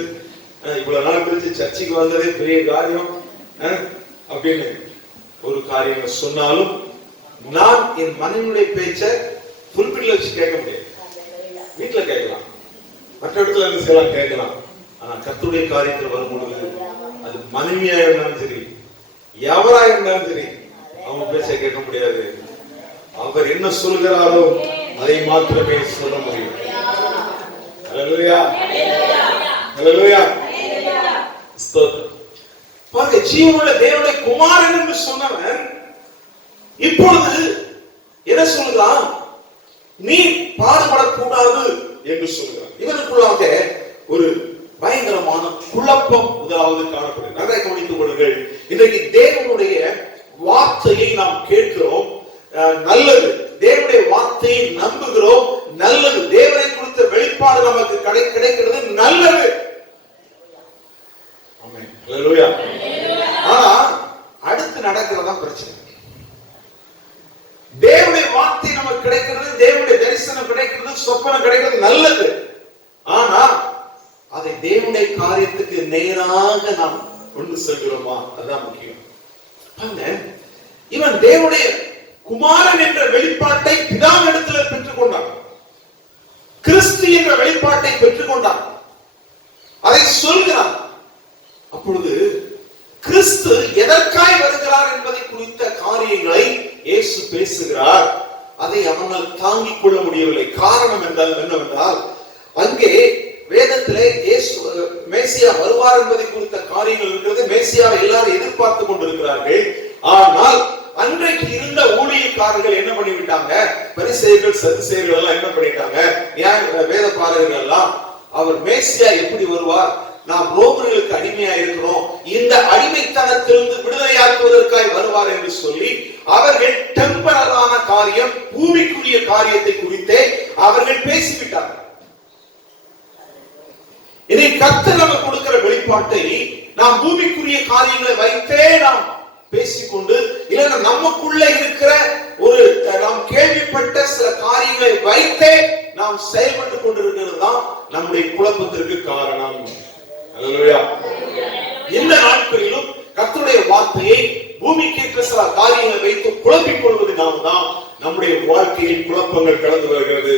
இவ்வளவு நாள் கழிச்சு சர்ச்சைக்கு வந்ததே பெரிய காரியம் அப்படின்னு ஒரு காரியம் சொன்னாலும் நான் என் மனைவியுடைய பேச்ச புல்பிட்ல வச்சு கேட்க முடியாது. வீட்டுல கேட்கலாம், மற்ற இடத்துல இருந்து செய்யலாம், கேட்கலாம். ஆனா கர்த்தருடைய காரியத்தில் வரும்பொழுது அது மனைவியா இருந்தாலும் சரி, எவரா இருந்தாலும் சரி, அவங்க பேச்ச கேட்க முடியாது. அவர் என்ன சொல்கிறாரோ அதை மாத்திரமே சொல்ல முடியும். ஹல்லேலூயா, ஹல்லேலூயா. பாருங்க, ஜீவனுள்ள தேவனுடைய குமாரன் என்று சொன்னவன் இப்பொழுது என்ன சொல்கிறான்? நீ பாடுபடக்கூடாது என்று சொல்கிறான். இவனுக்குள்ளாக ஒரு பயங்கரமான குழப்பம் முதலாவது காணப்படுகிறது. நன்றாக கவனித்துக் கொள்ளுங்கள். இன்றைக்கு தேவனுடைய வார்த்தையை நாம் கேட்கிறோம், நல்லது. தேவனுடைய வார்த்தையை நம்புகிறோம், நல்லது. தேவனை குறித்த வெளிப்பாடு நமக்கு கிடைக்கிறது, நல்லது. ஆமென், ஹல்லேலூயா. ஆனா அடுத்து நடக்கிறதா பிரச்சனை. தேவனுடைய வார்த்தை நமக்கு கிடைக்கிறது, தேவனுடைய தரிசனம் கிடைக்கிறது, சொப்பனம் கிடைக்கிறது, நல்லது. ஆனா அதை தேவனுடைய காரியத்துக்கு நேராக நாம் கொண்டு செல்கிறோமா? அதுதான் முக்கியம். இவன் தேவனுடைய குமாரன் என்ற வெளிப்பாட்டை பிதாவிடத்தில் பெற்றுக் கொண்டான், கிறிஸ்து என்ற வெளிப்பாட்டை பெற்றுக் கொண்டான், அதை சொல்கிறான். அப்பொழுது கிறிஸ்து எதற்காய் வருகிறார் என்பதை குறித்த காரியங்களை இயேசு பேசுகிறார். அதை அவனால் தாங்கிக் கொள்ள முடியவில்லை. காரணம் என்னவென்றால் அங்கே வேதத்திலே இயேசு மேசியா வருவார் என்பதை குறித்த காரியங்கள் இருக்கிறது. மேசியாவை எல்லாரும் எதிர்பார்த்து கொண்டிருக்கிறார்கள். ஆனால் அன்றைக்கு இருந்த ஊழியக்காரர்கள் என்ன பண்ணிவிட்டாங்க? பரிசேயர்கள் சதுசேயர்கள் எல்லாம் என்ன பண்ணிட்டாங்க? வேத பாரகர்கள் எல்லாம் அவர் மேசியா எப்படி வருவார்? நாம் ரோமர்களுக்கு அடிமையா இருக்கிறோம், இந்த அடிமைத்தனத்திலிருந்து விடுதலையாக்குவதற்காய் வருவார் என்று சொல்லி அவர்கள் டெம்பரலான காரியம், பூமிக்குரிய காரியத்தை குறித்தே அவர்கள் பேசிவிட்டார்கள். இதை கர்த்தர் நமக்கு கொடுக்கிற வெளிப்பாட்டை நாம் பூமிக்குரிய காரியங்களை வைத்தே நாம் பேசிக்கொண்டு, இல்லைன்னா நமக்குள்ள இருக்கிற ஒரு நாம் கேள்விப்பட்ட சில காரியங்களை வைத்தே நாம் செயல்பட்டு கொண்டிருக்கிறது தான் நம்முடைய குழப்பத்திற்கு காரணம். அல்லேலூயா. இந்த நாட்களிலும் கர்த்தருடைய வார்த்தையை பூமிக்கேற்ற சில காரியங்களை வைத்து குழப்பிக் கொள்வதனால தான் நம்முடைய வாழ்க்கையில் குழப்பங்கள் கடந்து வருகிறது.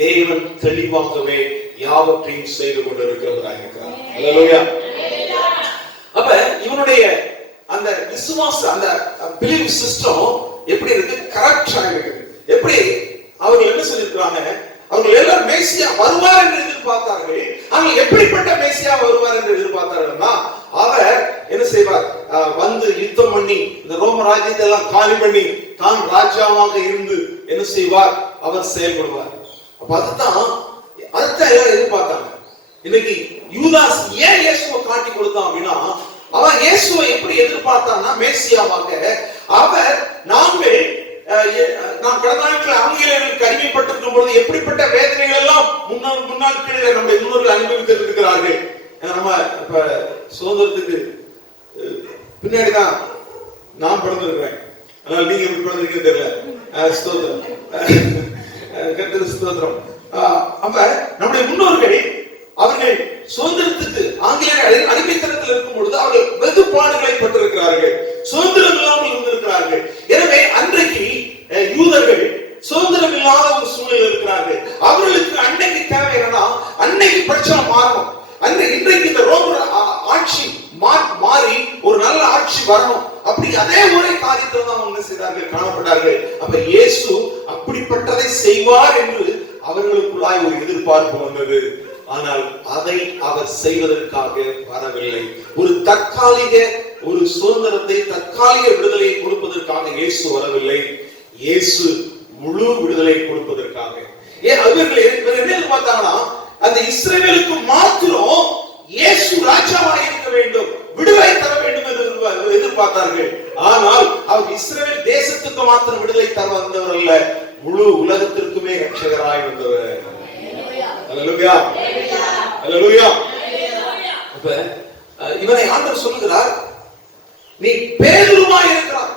தேவன் தெளிவாகவே யாவற்றையும் செய்து கொண்டிருக்கிறவராக இருக்கிறார். அல்லேலூயா. அப்ப இவனுடைய அந்த விசுவாச அந்த பிலீவ் சிஸ்டம் எப்படி இருக்கு? கரெக்டா இருக்குது. எப்படி அவங்க என்ன சொல்லிருக்காங்க? அவங்க எல்லாரும் மேசியா வருவார் என்று எதிர்பார்த்தார்கள். ஆனால் எப்படிப்பட்ட மேசியா வருவார் என்று எதிர்பார்த்தார்கள்னா, அவர் என்ன செய்வார்? வந்து யுத்தம் பண்ணி இந்த ரோம ராஜ்யத்தை எல்லாம் காலி பண்ணி தான் ராஜாவாக இருந்து என்ன செய்வார்? அவர் செயல்படுவார். அப்ப அதுதான் எல்லாம் எதிர்பார்த்தாங்க. இன்னைக்கு யூதாஸ் ஏன் இயேசுவை காட்டி கொடுத்தான் அப்படின்னா, அவன் இயேசுவை எப்படி எதிர்பார்த்தான்னா மேசியாவாக. அவர் நாம் கடந்த நாட்கள் ஆங்கிலேயர்களுக்கு அடிமைப்பட்டிருக்கும் பொழுது எப்படிப்பட்ட வேதனைகள் எல்லாம் முன்னாள் நம்முடைய முன்னோர்கள் அனுபவித்து இருக்கிறார்கள். நம்ம இப்ப சுதந்திரத்துக்கு பின்னாடிதான் நான் பிறந்திருக்கிறேன். அதனால நீங்க எப்படி பிறந்திருக்கீங்க தெரியல. ஸ்தோத்திரம், கர்த்தருக்கு ஸ்தோத்திரம். அப்ப நம்முடைய முன்னோர்கள் அவர்கள் சுதந்திரத்துக்கு ஆங்கிலேயர் அடிமைத்தனத்தில் இருக்கும் பொழுது அவர்கள் வெகு பாடுகளை பட்டிருக்கிறார்கள், சுதந்திரம் இல்லாமல் இருந்திருக்கிறார்கள். எனவே அன்றைக்கு யூதர்கள் சுதந்திரம் இல்லாத ஒரு சூழலில் இருக்கிறார்கள். அவர்களுக்கு அன்னைக்கு தேவை என்னன்னா, அன்னைக்கு பிரச்சனை மாறணும். இன்றைக்கு இந்த ரோம ஆட்சி மாறி ஒரு நல்ல ஆட்சி வரணும். அப்படி அதே ஒரே காரியத்தில் தான் அவங்க செய்தார்கள், காணப்பட்டார்கள். அப்ப இயேசு அப்படிப்பட்டதை செய்வார் என்று அவர்களுக்குள்ளாய் ஒரு எதிர்பார்ப்பு வந்தது. ஆனால் அதை அவர் செய்வதற்காக வரவில்லை. ஒரு தற்காலிக ஒரு சுதந்திரத்தை, தற்காலிக விடுதலையை கொடுப்பதற்காக இயேசு வரவில்லை. இயேசு முழு விடுதலை கொடுப்பதற்காக. அவர்கள் என்ன எதிர்பார்த்தாங்கன்னா, அந்த இஸ்ரவேலுக்கு மாத்திரம் இயேசு ராஜாவாக இருக்க வேண்டும், விடுதலை தர வேண்டும் என்று எதிர்பார்த்தார்கள். ஆனால் அவர் இஸ்ரவேல் தேசத்துக்கு மாத்திரம் விடுதலை தர வந்தவர் அல்ல, முழு உலகத்திற்குமே ரட்சகராய் வந்தவர். அல்லேலூயா, அல்லேலூயா. அப்ப இவனை ஆண்டவர் சொல்லுகிறார், நீ பேதுருவாய் இருக்கிறாய்,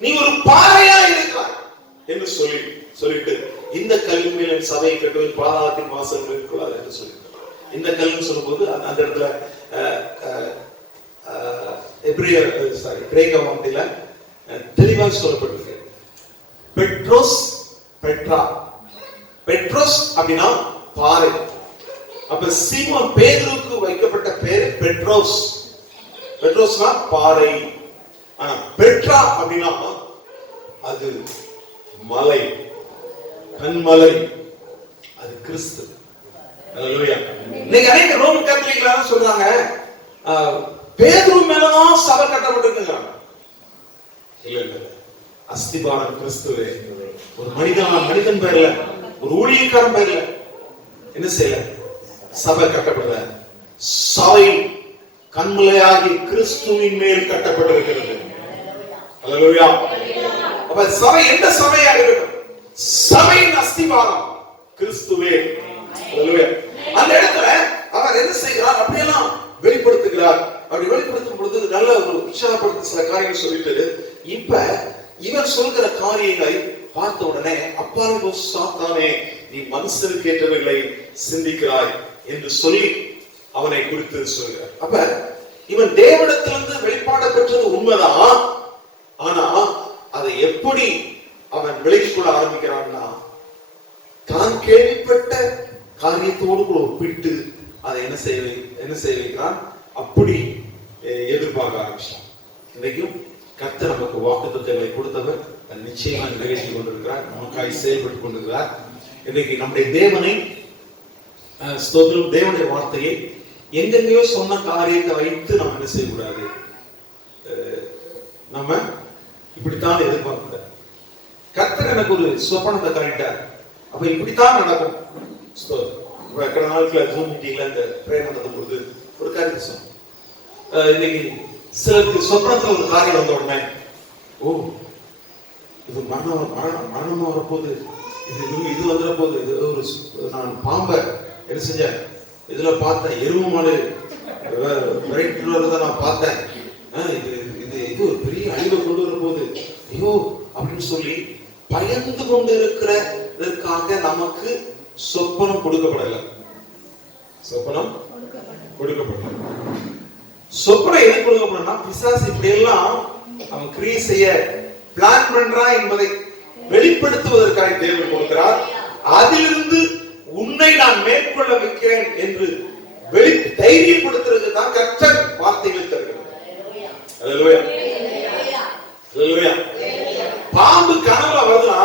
நீ ஒரு பாறையாய் இருக்கிறாய் என்று சொல்லிட்டு இந்த கல்லின் மேல் என் சபையை கட்டுவேன், பாதாளத்தின் வாசல்கள் இருக்கக்கூடாது என்று சொல்லிட்டு இந்த கல்லுன்னு சொல்லும்போது அந்த இடத்துல கிரேக்க வார்த்தையில தெளிவாக சொல்லப்பட்டிருக்கு. Petros, Petra. பெட்ரோஸ் அப்படின்னா பாறை. அப்ப சீமோன் பேதுருக்கு வைக்கப்பட்ட பேரு பெட்ரோஸ். பெட்ரோஸ்னா பாறை. ஆனா பெட்ரா அப்படின்னா அது மலை, கண்மலை, அது கிறிஸ்து. அல்லேலூயா. இன்னைக்கு அநேக ரோம கத்தோலிக்கர்கள் சொல்றாங்க, பேதுரு மேலதான் சபை கட்டப்பட்டிருக்குங்க. இல்ல, அஸ்திபாரம் கிறிஸ்துவே. ஒரு மனிதன் பேர்ல, ஒரு ஊழியக்காரன் பேர்ல என்ன செய்யல சபை கட்டப்படல. சபை கண்மலையாகி கிறிஸ்துவின் மேல் கட்டப்பட்டிருக்கிறது. அல்லேலூயா. அப்ப சபை எந்த சபையா இருக்கட்டும், சபையின் அஸ்திபாரம் கிறிஸ்துவே. அல்லேலூயா. அந்த இடத்துல அவர் என்ன செய்கிறார்? அப்படியெல்லாம் வெளிப்படுத்துகிறார். அப்படி வெளிப்படுத்தும் பொழுது நல்ல ஒரு உற்சாகப்படுத்த சில காரியங்கள் சொல்லிட்டு, இப்ப இவர் சொல்கிற காரியங்களை பார்த்த உடனே, அப்பாலே சாத்தானே, நீ மனுஷனுக்கு ஏற்றவைகளை சிந்திக்கிறாய் என்று சொல்லி அவனை குறித்து சொல்கிறார். அப்ப இவன் தேவனிடத்திலிருந்து வெளிப்பாட பெற்றது உண்மைதான். ஆனா அதை எப்படி அவன் விலகிக் கொள்ள ஆரம்பிக்கிறான்னா, தான் கேள்விப்பட்ட காரியத்தோடு கூட ஒப்பிட்டு அதை என்ன செய்ய வைக்கிறான், அப்படி எதிர்பார்க்க ஆரம்பிச்சான். இன்றைக்கும் கர்த்தர் நமக்கு வாக்குத்தத்தங்களை கொடுத்தவர். நிச்சயமா நிறைவேற்றி கொண்டிருக்கிறார், நமக்காய் செயல்பட்டுக் கொண்டிருக்கிறார். இன்றைக்கு நம்முடைய தேவனை ஸ்தோத்திரம், தேவனுடைய வார்த்தையை எங்கெங்கயோ சொன்ன காரியத்தை வைத்து நம்ம என்ன செய்யக்கூடாது, நம்ம இப்படித்தான் எதிர்பார்க்க. கர்த்தர் எனக்கு ஒரு சொப்பனத்தை காட்டிட்டார், அப்ப இப்படித்தான் நடக்கும். கடந்த நாட்கள் ஜூம் மீட்டிங்ல இந்த பிரேயர் நடத்தும் பொழுது ஒரு காரியத்தை சொன்னோம். இன்னைக்கு சிலருக்கு சொப்பனத்துல ஒரு காரியம் வந்த உடனே, ஓ இது மரணமா வரப்போகுது, இது வந்துட போகுது, இது ஒரு நான் பாம்பை என்ன செஞ்சேன் இதுல பார்த்தேன், எருவு மாடு நான் பார்த்தேன், இது ஒரு பெரிய அழிவை கொண்டு வர போகுது, ஐயோ அப்படின்னு சொல்லி பயந்து கொண்டு இருக்கிறதற்காக நமக்கு சொப்பனம் கொடுக்கப்படல. சொப்பனம் கொடுக்கப்படல. சொப்பனம் எது கொடுக்கப்படனா, பிசாசு இப்படி எல்லாம் அவன் கிரியை செய்ய பிளான் பண்றான் என்பதை வெளிப்படுத்துவதற்காக தேவன் கொடுக்கிறார். அதிலிருந்து உன்னை நான் மேற்கொள்ள வைக்கிறேன் என்று தைரியப்படுத்துறது தான் கர்த்தர் வார்த்தைகளை தருகிறார். அல்லேலூயா, அல்லேலூயா. பாம்பு கனவுல வருதுன்னா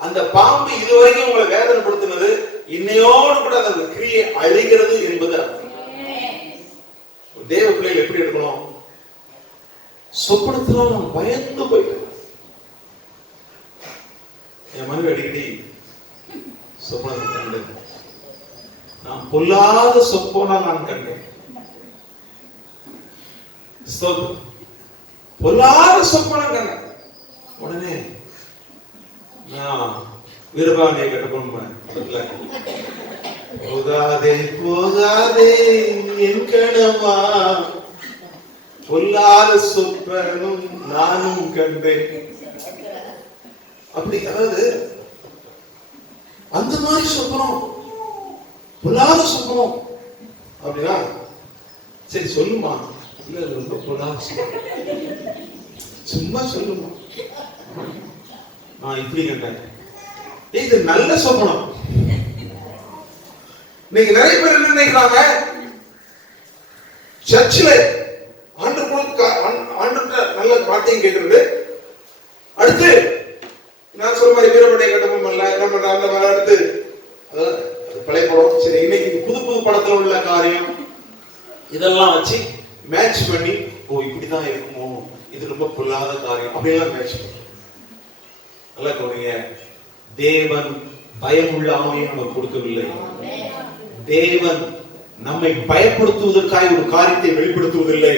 அந்த பாம்பு இதுவரைக்கும் உங்களை வேதனைப்படுத்தினது இன்னையோடு கூட அந்த கிரியை அழிகிறது என்பது அர்த்தம். தேவ பிள்ளைகள் எப்படி இருக்கணும்? சொப்பனத்தினால் நாம் பயந்து போயிட்டோம். என் மனைவி அடிக்கடி சொப்பனத்தை கண்டேன், நான் பொல்லாத சொப்பனா நான் கண்டேன். பொல்லாத சொப்பனம் கண்டேன். உடனே நான் வீரபாண்டிய கட்டப்பொம்மன் போகாதே போகாதே என் கணவா, பொல்லாத சொப்பனும் நானும் கண்டேன். அப்படி அதாவது அந்த மாதிரி சொப்பனம், பொல்லாத சொப்பனம் அப்படின்னா சரி சொல்லுமா, இல்ல ரொம்ப பொல்லாத சும்மா சொல்லுமா, நான் இப்படி கண்டேன். இது நல்ல சொப்பனம். இன்னைக்கு நிறைய பேர் என்ன நினைக்கிறாங்க, சர்ச்சில் ஆண்டு நல்ல வார்த்தையும் கேட்கறது, அடுத்து நான் சொல்ற மாதிரி வீரபடைய கட்டமும் அல்ல என்ன பண்றாங்க, அடுத்து பழைய படம், சரி இன்னைக்கு புது புது படத்துல உள்ள காரியம் இதெல்லாம் வச்சு மேட்ச் பண்ணி, ஓ இப்படிதான் இருக்குமோ, இது ரொம்ப பொல்லாத காரியம் அப்படியெல்லாம் மேட்ச் பண்ணி. நல்லா கவனிங்க, தேவன் பயமுள்ள ஆவியை நமக்கு கொடுக்கவில்லை. தேவன் நம்மை பயப்படுத்துவதற்காக ஒரு காரியத்தை வெளிப்படுத்துவதில்லை.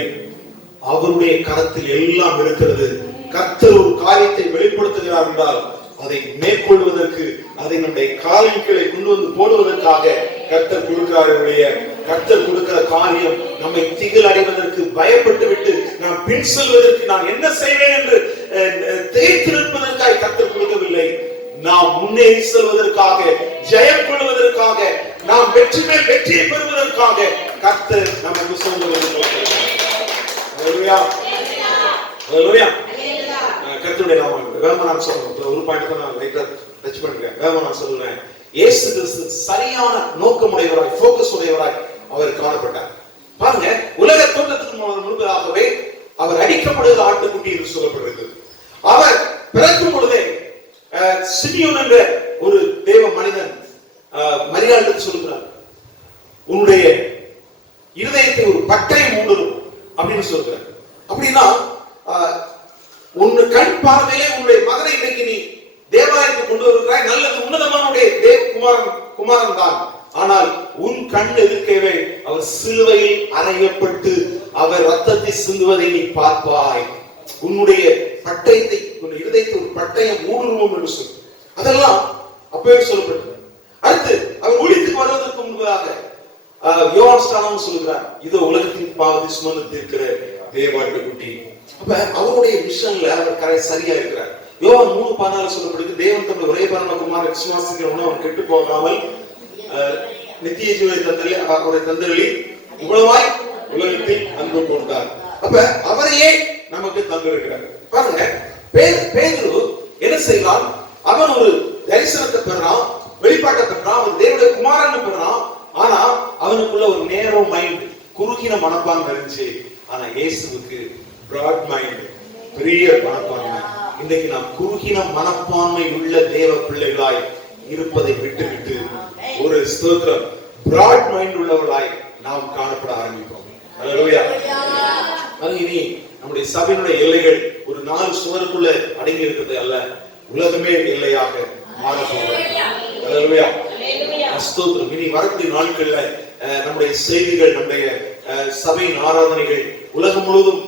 அவருடைய கரத்தில் எல்லாம் இருக்கிறது. கர்த்தர் ஒரு காரியத்தை வெளிப்படுத்துகிறார் என்றால் அதை மேற்கொள்வதற்கு, அதை நம்முடைய காலின் கீழே கொண்டு வந்து போடுவதற்காக கர்த்தர் கொடுக்கிறாருடைய. கர்த்தர் கொடுக்கிற காரியம் நம்மை திகில் அடைவதற்கு, பயப்பட்டு விட்டு நாம் பின் செல்வதற்கு, நான் என்ன செய்வேன் என்று திகைத்து நிற்பதற்காக கர்த்தர் கொடுக்கவில்லை. நாம் முன்னேறி செல்வதற்காக, ஜெயம் கொள்வதற்காக, நாம் வெற்றி மேல் வெற்றியை பெறுவதற்காக கர்த்தர் நமக்கு சொல்லுகிறார். கர்த்தருடைய நாமம் வேகமா நான் சொல்றேன். ஒரு பாயிண்ட் தான் நான் லைட்டா டச் பண்ணிக்கிறேன். வேகமா நான் சொல்றேன். இயேசு கிறிஸ்து சரியான நோக்கமுடையவராய், ஃபோக்கஸ் உடையவராய் அவர் காணப்பட்டார். பாருங்க, உலக தோற்றத்துக்கு முன்பதாகவே அவர் அடிக்கப்படுகிற ஆட்டுக்குட்டி என்று சொல்லப்பட்டிருக்கிறது. அவர் பிறக்கும் பொழுதே சிமியோன் என்ற ஒரு தேவ மனிதன் மரியாளுக்கு சொல்லுகிறார், உன்னுடைய இருதயத்தை ஒரு பட்டயம் மூடும் அப்படின்னு சொல்கிறார். அப்படின்னா உன் கண் பார்வையிலே உன்னுடைய மகனை இன்னைக்கு நீ தேவாலயத்துக்கு கொண்டு வருகிறாய், நல்லது, உன்னதமானுடைய குமாரன் தான். ஆனால் உன் கண் எதிர்க்கவே அவர் சிலுவையில் அறையப்பட்டு அவர் ரத்தத்தை சிந்துவதை நீ பார்ப்பாய். உன்னுடைய பட்டயத்தை, உன் இருதயத்தை ஒரு பட்டயம் ஊடுருவோம் என்று சொல்லு. அதெல்லாம் அப்பவே சொல்லப்பட்டது. அடுத்து அவர் ஊழியத்துக்கு வருவதற்கு முன்பதாக யோவான் ஸ்நானன் சொல்லுகிறார், இதோ உலகத்தின் பாவத்தை சுமந்து தீர்க்கிற தேவாட்டுக்குட்டி. அப்ப அவருடைய மிஷன்ல அவர் சரியா இருக்கிறார். யோவான் 3:14 சொல்லப்படுது, தேவன் தம்முடைய ஒரே பேரான குமாரனை விசுவாசிக்கிறவனும் அவன் கெட்டு போகாமல் நித்திய ஜீவனை தந்தளி அவரை தந்தளி இவ்வளவாய் உலகத்தில் அன்பு கொண்டார். அப்ப அவரையே நமக்கு தந்திருக்கிறார். பாருங்க, பேதுரு என்ன செய்யலாம், அவன் ஒரு தரிசனத்தை பெறான், வெளிப்பாட்டை பெறான், அவன் தேவனுடைய குமாரன் பெறான். ஆனா அவனுக்குள்ள ஒரு நேரோ மைண்ட், குறுகின மனப்பான்மை இருந்துச்சு. ஆனா இயேசுவுக்கு பிராட் மைண்ட், பெரிய மனப்பான்மை. இன்றைக்கு நாம் குறுகின மனப்பான்மை உள்ள தேவ பிள்ளைகளாய் இருப்பதை விட்டுவிட்டு ஒரு ஸ்தோத்திரம் பிராட் மைண்ட் உள்ளவர்களாய் நாம் காணப்பட ஆரம்பிப்போம். அல்லேலூயா. அது இனி நம்முடைய சபையினுடைய எல்லைகள் ஒரு 4 சுவருக்குள்ள அடங்கி இருக்கிறது அல்ல, உலகமே எல்லையாக மாறப்போகிறது. அல்லேலூயா. ஸ்தோத்திரம். இனி வரக்கூடிய நாட்கள்ல நம்முடைய செய்திகள், நம்முடைய சபையின் ஆராதனைகள் உலகம் முழுவதும்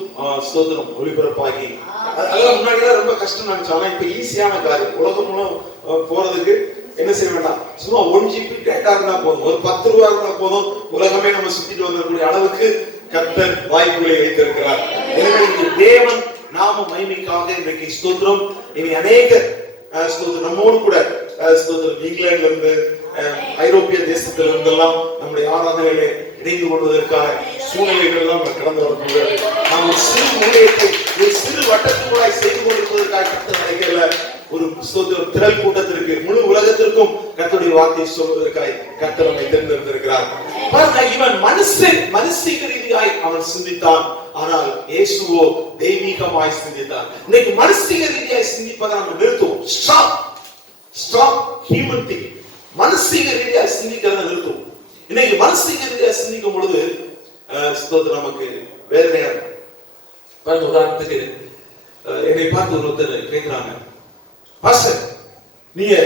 ஸ்தோத்திரம் ஒளிபரப்பாகி, அதெல்லாம் முன்னாடி ரொம்ப கஷ்டம் நினைச்சோம். ஆனா இப்ப ஈஸியான காரியம். உலகம் முழுவதும் போறதுக்கு என்ன செய்ய வேண்டாம், சும்மா 1 GB டேட்டா இருந்தா போதும், ஒரு 10 ரூபா இருந்தா போதும், உலகமே நம்ம சுத்திட்டு வந்துடக்கூடிய அளவுக்கு கர்த்தர் வாய்ப்புகளை வைத்திருக்கிறார். எனவே தேவன் நாம மகிமைக்காக இன்றைக்கு ஸ்தோத்திரம். இனி அநேக ஸ்தோத்திரம் நம்மோடு கூட ஸ்தோத்திரம் இங்கிலாந்துல இருந்து ஐரோப்பிய தேசத்துல இருந்தெல்லாம் நம்முடைய ஆராதனைகளை இணைந்து கொள்வதற்காக சூழ்நிலைகள் எல்லாம் கடந்து வரக்கூடாது. நாம் ஒரு சிறு ஊழியத்தை ஒரு சிறு வட்டத்துக்குள்ளாய் செய்து கொண்டிருப்பதற்காக கர்த்தர் நினைக்கல. ஒரு ஸ்தோத்திரம் திரள் கூட்டத்திற்கு, முழு உலகத்திற்கும் கர்த்தருடைய வார்த்தையை சொல்வதற்காக கர்த்தர் நம்மை தேர்ந்தெடுத்திருக்கிறார். இவன் மனுஷீக ரீதியாய் அவன் சிந்தித்தான், ஆனால் இயேசுவோ தெய்வீகமாய் சிந்தித்தான். இன்னைக்கு மனுஷீக ரீதியாய் சிந்திப்பதை நம்ம நிறுத்துவோம். Stop human think. மனுஷீக ரீதியாய் சிந்திக்கிறத நிறுத்துவோம். இன்னைக்கு மனுஷீக ரீதியாய் சிந்திக்கும் பொழுது ஸ்தோத்திரம் நமக்கு வேதனையா. உதாரணத்துக்கு என்னை பார்த்து ஒருத்தர் கேட்கிறாங்க, பாஸ்டர் நீங்க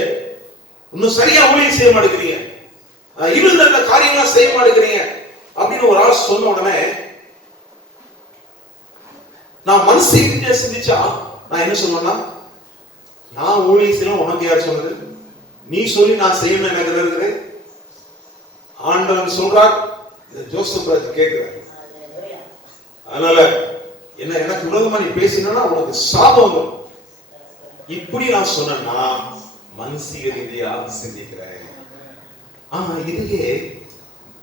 இன்னும் சரியா ஊழியம் செய்ய மாட்டேங்கிறீங்க, இன்னும் நல்ல காரியங்களா செய்ய மாட்டேங்கிறீங்க அப்படின்னு ஒரு ஆள் சொன்ன உடனே நான் மனசு சிந்திச்சா நான் என்ன சொல்லுவேன்னா, நான் ஊழியம் செய்யணும் உனக்கு யார் சொன்னது, நீ சொல்லி நான் செய்யணும் எனக்கு இருக்கிறேன். ஆண்டவன் சொல்றார், ஜோசப் ராஜ் கேட்கிறார். அதனால என்ன எனக்கு விரோதமா நீ பேசினா உனக்கு சாபம் வரும். இப்படி நான் சொன்னா மனசீக ரீதியா சிந்திக்கிறேன். ஆனா இதுவே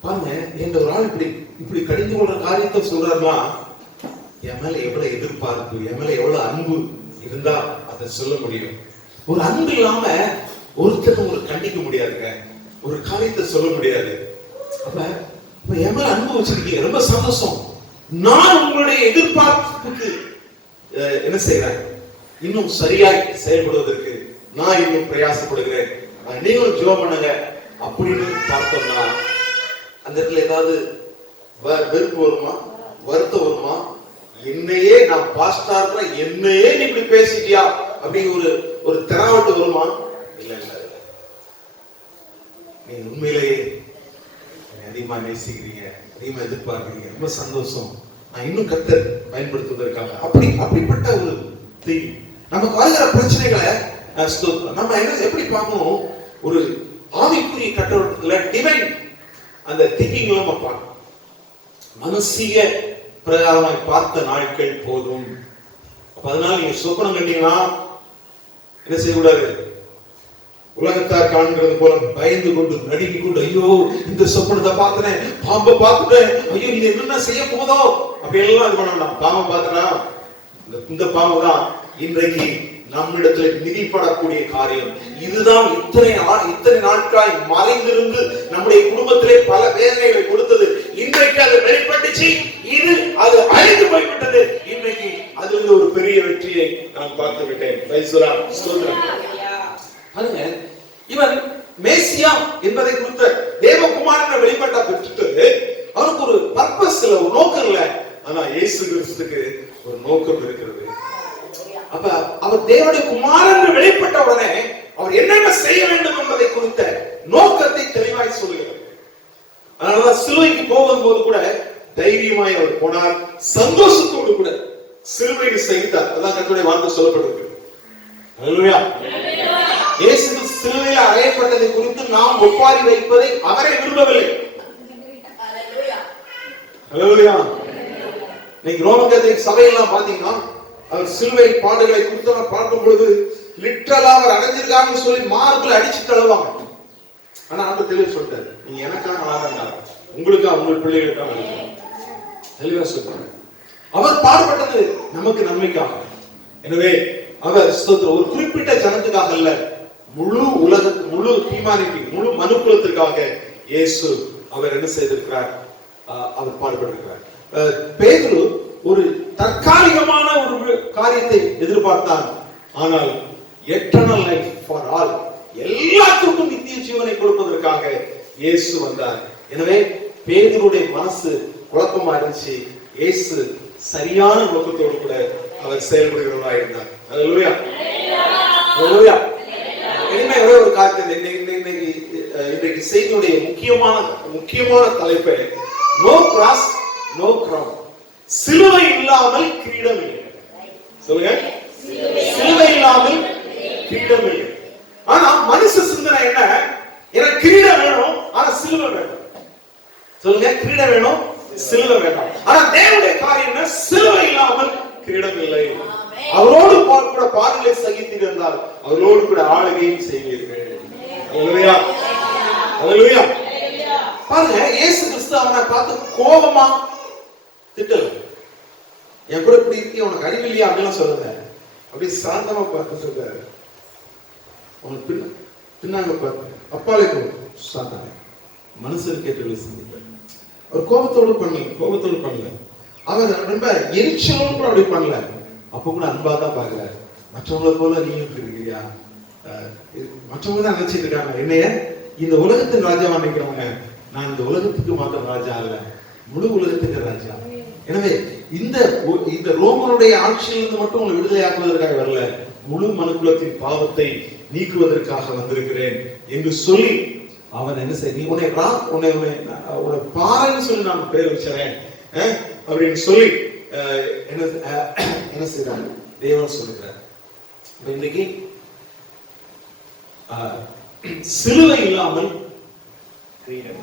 பாருங்க, என்ற ஒரு ஆள் இப்படி கடிந்து கொள்ற காரியத்தை சொல்றாருன்னா என் மேல எவ்வளவு எதிர்பார்ப்பு, என் மேல எவ்வளவு அன்பு இருந்தா அதை சொல்ல முடியும். ஒரு அன்பு இல்லாம ஒருத்தர் ஒரு கண்டிக்க முடியாதுங்க, ஒரு காரியத்தை சொல்ல முடியாது. அப்ப என் மேல அன்பு வச்சிருக்கீங்க, ரொம்ப சந்தோஷம். நான் உங்களுடைய எதிர்பார்ப்புக்கு என்ன செய்யறேன், இன்னும் சரியாய் செயல்படுவதற்கு நான் இன்னும் பிரயாசப்படுகிறேன், நீங்களும் ஜெபம் பண்ணுங்க அப்படின்னு பார்த்தோம்னா அந்த இடத்துல ஏதாவது வெறுப்பு வருமா, வருத்தம் வருமா? என்னையே நான் பாஸ்டா இருக்கிற என்னையே நீ இப்படி பேசிட்டியா அப்படிங்கிற ஒரு திராவட்டு வருமா? இல்ல இல்ல, நீங்க உண்மையிலேயே அதிகமா நேசிக்கிறீங்க, அதிகமா எதிர்பார்க்கிறீங்க, ரொம்ப சந்தோஷம். நான் இன்னும் கர்த்தர் பயன்படுத்துவதற்காக அப்படிப்பட்ட ஒரு தீ நமக்கு வருகிற பிரச்சனைகளை நம்ம எப்படி பார்க்கணும், ஒரு ஆவிக்குரிய கட்டளை டிவைன் அந்த திங்கிங் நம்ம பார்க்கணும். மனசீக பிரகாரமாய் பார்த்த நாட்கள் போதும். அதனால நீங்க சொப்பனம் கண்டீங்கன்னா என்ன செய்யக்கூடாது, உலகத்தார் காண்கிறது போல பயந்து கொண்டு நடுங்கி கொண்டு, ஐயோ இந்த சொப்பனத்தை பார்த்தனே, பாம்பை பார்த்துட்டேன், ஐயோ நீங்க என்னென்ன செய்ய போதோ அப்படி எல்லாம் இது பண்ணலாம். பாம்பை பார்த்தனா இந்த பாம்பு தான் இன்றைக்கு நம்மிடத்துல மிதிப்படக்கூடிய காரியம். இதுதான் இத்தனை நாட்களாய் மறைந்திருந்து நம்முடைய குடும்பத்திலே பல வேதனைகளை கொடுத்தது. இன்றைக்கு அது வெளிப்பட்டுச்சு, இது அது அழிந்து போய்விட்டது. இன்றைக்கு அதிலிருந்து ஒரு பெரிய வெற்றியை நான் பார்த்து விட்டேன். பாருங்க, இவன் மேசியா என்பதை குறித்த தேவகுமாரனை வெளிப்பட்ட பெற்றுட்டு அவனுக்கு ஒரு பர்பஸ் இல்ல, ஒரு நோக்கம் இல்ல. ஆனா இயேசு கிறிஸ்துக்கு ஒரு நோக்கம் இருக்கிறது. அப்ப அவர் தேவனுடைய குமாரன் வெளிப்பட்ட உடனே அவர் என்னென்ன செய்ய வேண்டும் என்பதை குறித்த நோக்கத்தை தெளிவாய் சொல்லுகிறார். அதனாலதான் சிலுவைக்கு போகும்போது கூட தைரியமாய் அவர் போனார், சந்தோஷத்தோடு கூட சிலுவையை செய்தார். அதான் கர்த்தருடைய வார்த்தை சொல்லப்பட்டிருக்கு. அல்லேலூயா. இயேசு சிலுவையில் அறையப்பட்டதை குறித்து நாம் ஒப்பாரி வைப்பதை அவரே விரும்பவில்லை. அல்லேலூயா. இன்னைக்கு ரோம கத்தோலிக்க சபையெல்லாம் பாத்தீங்கன்னா அவர் சிலுவை பாடுகளை குறித்து பார்க்கும் பொழுது லிட்டரலா அவர் அடைஞ்சிருக்காங்கன்னு சொல்லி மார்பில் அடிச்சு தழுவாங்க. ஆனா ஆண்டு தெளிவா சொல்லிட்டாரு, நீங்க எனக்காக ஆளாங்க, உங்களுக்காக உங்கள் பிள்ளைகளுக்காக தெளிவா சொல்றாங்க. அவர் பாடுபட்டது நமக்கு நன்மைக்காக. எனவே அவர் ஒரு குறிப்பிட்ட ஜனத்துக்காக அல்ல, முழு உலகத்துக்கு, முழு ஹியூமனிட்டி, முழு மனுக்குலத்திற்காக இயேசு அவர் என்ன செய்திருக்கிறார், அவர் பாடுபட்டிருக்கிறார். பேதுரு ஒரு தற்காலிகமான ஒரு காரியத்தை எதிர்பார்த்தான். ஆனால் எட்டர்னல் லைஃப் ஃபார் ஆல், எல்லாத்துக்கும் நித்திய ஜீவனை கொடுப்பதற்காக இயேசு வந்தார். எனவே பேதுருடைய மனசு குழப்பமா இருந்துச்சு. இயேசு சரியான நோக்கத்தோடு கூட அவர் செயல்படுகிறவராக இருந்தார். அல்லேலூயா, அல்லேலூயா. இனிமே ஒரே ஒரு காரியத்தை இன்றைக்கு செய்தியுடைய முக்கியமான தலைப்பு, நோ கிராஸ் நோ கிரவுன். சிலுவை இல்லாமல் கிரீடம் இல்லை. சொல்லுங்க, சிலுவை இல்லாமல் கிரீடம் இல்லை. ஆனா மனுஷ சிந்தனை என்ன? எனக்கு கிரீடம் வேணும், ஆனா சிலுவை வேணும். சொல்லுங்க, கிரீடம் வேணும், சிலுவை வேண்டாம். ஆனா தேவனுடைய காரியம் என்ன? சிலுவை இல்லாமல் கிரீடம் இல்லை. அவரோடு கூட பாடுகளை சகித்திருந்தால் அவரோடு கூட ஆளுகையும் செய்வீர்கள். அல்லேலூயா, அல்லேலூயா. பாருங்க, இயேசு கிறிஸ்து அவனை பார்த்து கோபமா திட்டல. என் கூட இப்படி இருக்கு, உனக்கு அறிவில்லையா அப்படிலாம் சொல்லுங்க. அப்படி சாந்தமா பார்த்து சொல்றாரு. அவனுக்கு பின்னாங்க பார்த்து அப்பாலே சாந்தாங்க. மனுஷனுக்கு ஏற்ற சிந்திப்பார். அவர் கோபத்தோடு பண்ணல. அவர் ரொம்ப எரிச்சலோடு கூட அப்படி பண்ணல. அப்ப கூட அன்பா தான் பாக்குறாரு. மற்றவங்களை போல நீங்க இப்படி இருக்கிறியா? மற்றவங்க தான் நினைச்சிட்டு இருக்காங்க என்னைய இந்த உலகத்தின் ராஜாவா நினைக்கிறவங்க. நான் இந்த உலகத்துக்கு மாத்திரம் ராஜா அல்ல, முழு உலகத்துக்கு ராஜா. எனவே இந்த ரோமனுடைய ஆட்சியிலிருந்து மட்டும் உங்களை விடுதலையாக்குவதற்காக வரல, முழு மனுக்குலத்தின் பாவத்தை நீக்குவதற்காக வந்திருக்கிறேன் என்று சொல்லி அவன் என்ன செய்ய, உன்னை பாறைன்னு சொல்லி நான் பேர் வச்சேன் அப்படின்னு சொல்லி என்ன செய்யறாங்க தேவன் சொல்லுகிறார். இன்னைக்கு சிலுவை இல்லாமல் கிரீடம்.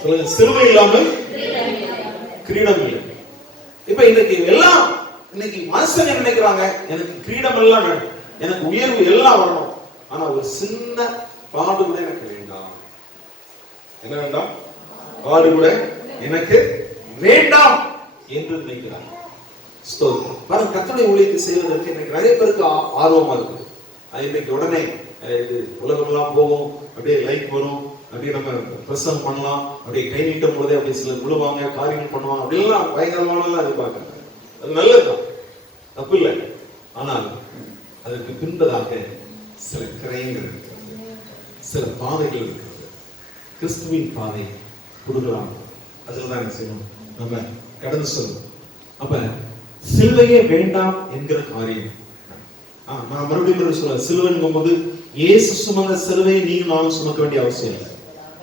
சொல்லுங்க, சிலுவை இல்லாமல் கிரீடம் இல்லை. இப்ப இன்னைக்கு மனுஷங்க நினைக்கிறாங்க, எனக்கு கிரீடம் எல்லாம் வேணும், எனக்கு உயர்வு எல்லாம் வரணும், ஆனா ஒரு சின்ன பாடு கூட எனக்கு வேண்டாம். என்ன வேண்டாம்? பாடு கூட எனக்கு வேண்டாம் என்று நினைக்கிறாங்க. பாருங்க, கர்த்தருடைய ஊழியத்தை செய்வதற்கு இன்னைக்கு நிறைய பேருக்கு ஆர்வமா இருக்கு. இன்னைக்கு உடனே இது உலகமெல்லாம் போகும், அப்படியே லைக் வரும், அப்படியே நம்ம பிரசங்கம் பண்ணலாம், அப்படியே கை நீட்டும் போதே அப்படியே சிலர் விழுவாங்க, காரியங்கள் பண்ணுவாங்க, அப்படிலாம் பயங்கரமான எதிர்பார்க்கறாங்க. அது நல்லதுதான், தப்பு இல்லை. ஆனால் அதற்கு பின்பதாக சில கிரயங்கள் இருக்கிறது, சில பாதைகள் இருக்கிறது. கிறிஸ்துவின் பாதை கொடுக்கலாம், அதுலதான் என்ன செய்யணும், நம்ம கடந்து சொல்லணும். அப்ப சிலுவையே வேண்டாம் என்கிற காரியம் நான் மறுபடியும் சொல்ல, சிலுவைங்கும் போது இயேசு சுமந்த சிலுவையை நீங்க நானும் சுமக்க வேண்டிய அவசியம் இல்லை.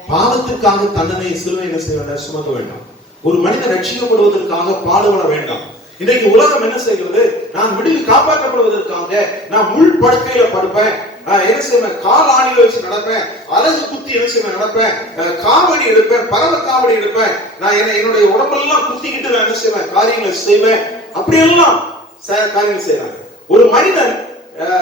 பாவத்திற்காக தண்டனை சிலுவை என்ன செய்ய வேண்டாம், சுமக்க வேண்டாம். ஒரு மனிதன் ரட்சிக்கப்படுவதற்காக பாடுபட வேண்டாம். இன்றைக்கு உலகம் என்ன செய்கிறது, நான் விடுவி காப்பாற்றப்படுவதற்காக நான் முள் படுக்கையில படுப்பேன், என்ன செய்வேன், கால் ஆணியில வச்சு நடப்பேன், அலகு குத்தி என்ன செய்வேன் நடப்பேன், காவடி எடுப்பேன், பரவ காவடி எடுப்பேன், நான் என்னுடைய உடம்பெல்லாம் குத்திக்கிட்டு நான் என்ன செய்வேன், காரியங்களை செய்வேன், அப்படியெல்லாம் காரியங்கள் செய்யறாங்க. ஒரு மனிதன்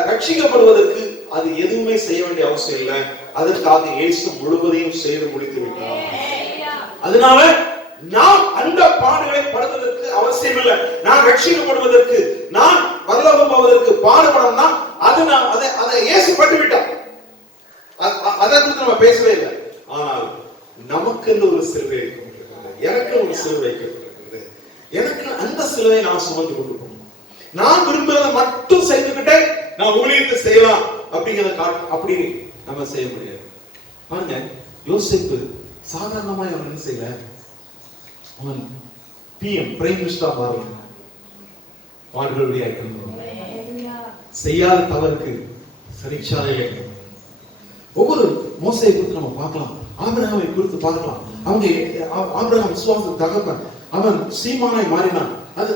ரட்சிக்கப்படுவதற்கு அது எதுவுமே செய்ய வேண்டிய அவசியம் இல்லை. அதற்காக இயேசு முழுவதையும் செய்து முடித்து விட்டார். அதனால நாம் அந்த பாடுகளை படுவதற்கு அவசியம் இல்லை. நான் ரட்சிக்கப்படுவதற்கு, நான் பரலோகம் போவதற்கு பாடுபடணும்னா அதை இயேசு பட்டு விட்டார். அதை குறித்து நம்ம பேசவே இல்லை. ஆனால் நமக்கு ஒரு சிலுவை வைக்கப்பட்டிருக்கிறது, எனக்கு ஒரு சிலுவை வைக்கப்பட்டிருக்கிறது. எனக்கு அந்த சிலுவை நான் சுமந்து கொண்டு போகணும். நான் விரும்புறதை மட்டும் செய்துக்கிட்டே நான் ஊழியத்தை செய்யலாம் அப்படிங்கிறத அப்படி நம்ம செய்ய முடியாது. பாருங்க, யோசேப்பு சாதாரணமா அவன் என்ன செய்யல, அவன் பிஎம் பிரைம் மினிஸ்டரா மாறும், பாடுகளுடைய செய்யாத தவறுக்கு சிறைச்சாலையில. ஒவ்வொரு மோசையை குறித்து நம்ம பார்க்கலாம், ஆபிரகாமை குறித்து பார்க்கலாம். ஆபிரகாம் விசுவாச தகப்பன், அவன் சீமானாய் மாறினான். அது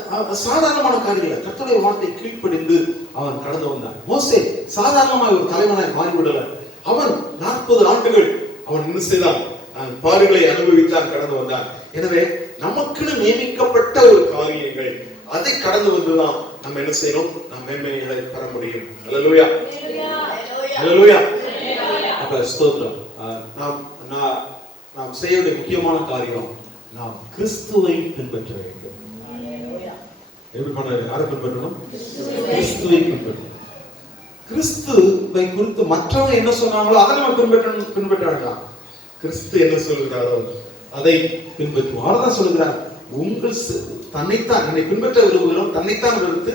சாதாரணமான காரியம். கர்த்தருடைய வார்த்தை கீழ்ப்படிந்து அவன் கடந்து வந்தான். மோசே சாதாரணமாக ஒரு தலைவனாய் மாறிவிடல. அவன் 40 ஆண்டுகள் அவன் என்ன செய்தான், பாடுகளை அனுபவித்தான், கடந்து வந்தான். எனவே நமக்குன்னு நியமிக்கப்பட்ட ஒரு காரியங்கள், அதை கடந்து வந்துதான் நம்ம என்ன செய்யணும், நாம் மேன்மைகளை பெற முடியும். அல்லேலூயா, அல்லேலூயா. அப்ப ஸ்தோத்திரம். நாம் செய்ய வேண்டிய முக்கியமான காரியம், நாம் கிறிஸ்துவை பின்பற்ற வேண்டும். எப்படி பண்ண, யாரை பின்பற்றணும்? கிறிஸ்துவை பின்பற்றணும். கிறிஸ்துவை குறித்து மற்றவங்க என்ன சொன்னாங்களோ அதை நம்ம பின்பற்ற வேண்டாம். கிறிஸ்து என்ன சொல்கிறாரோ அதை பின்பற்றுவோம். அவர்தான் சொல்கிறார், உங்கள் தன்னைத்தான் என்னை பின்பற்ற விரும்புகிறோம், தன்னைத்தான் வெறுத்து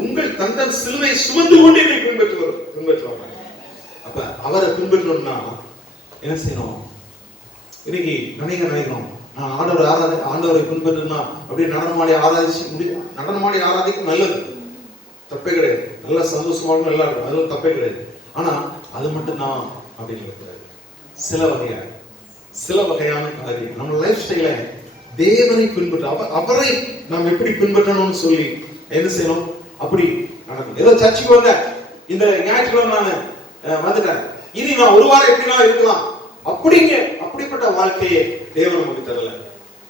உங்கள் தந்தன் சிலுவை சுமந்து கொண்டு என்னை பின்பற்றுவாங்க. அப்ப அவரை பின்பற்றணும்னா என்ன செய்யணும்? இன்னைக்கு நினைக்கிறோம் நான் ஆண்டவரை பின்பற்றணும்னா அப்படியே நடனமாடி ஆராதிக்க நல்லது, தப்பே கிடையாது. நல்லா சந்தோஷமாக நல்லா இருக்கும், அதுவும் தப்பே கிடையாது. ஆனா அது மட்டும் தான் அப்படின்னு இருக்கிறது. சில வகையான காரியம் நம்ம லைஃப் ஸ்டைல தேவனை பின்பற்ற அவரை நாம் எப்படி பின்பற்றணும்னு சொல்லி என்ன செய்யணும்? அப்படி நடக்கும். ஏதோ சர்ச்சுக்கு வந்த இந்த ஞாயிற்றுக்கிழமை நான் வந்துட்டேன், இனி நான் ஒரு வாரம் எப்படின்னா இருக்கலாம் அப்படிப்பட்ட வாழ்க்கையை தேவன் நமக்கு தரல.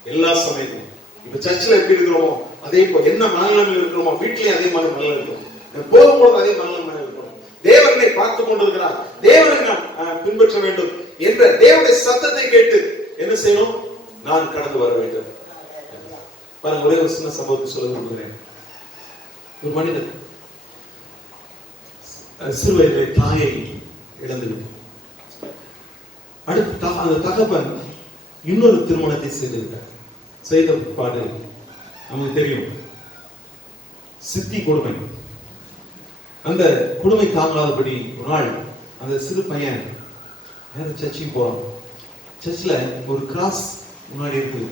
எல்லா சமயத்திலும் இப்ப சர்ச்சில் எப்படி இருக்கிறோமோ அதே போல என்ன மனநிலையில் இருக்கிறோமோ வீட்டிலேயே அதே மாதிரி மனநிலை இருக்கும், போகும்போது அதே மனநிலை இருக்கும். தேவனை பார்த்து கொண்டிருக்கிறார், தேவனை நாம் பின்பற்ற வேண்டும் என்ற தேவனுடைய சத்தத்தை கேட்டு என்ன செய்யணும்? நான் கடந்து வர வேண்டும். ஒரே ஒரு சின்ன சம்பவத்தை சொல்ல விரும்புகிறேன். ஒரு மனிதன் சிறு வயதிலே தாயை இழந்துவிட்டு அடுத்து அந்த தகப்பன் இன்னொரு திருமணத்தை செய்த பாடு நமக்கு தெரியும். சித்தி கொடுமை. அந்த கொடுமை தாங்காதபடி ஒரு நாள் அந்த சிறு பையன் சர்ச்சுக்கு போறான். சர்ச்சில் ஒரு கிராஸ் முன்னாடி இருக்கு.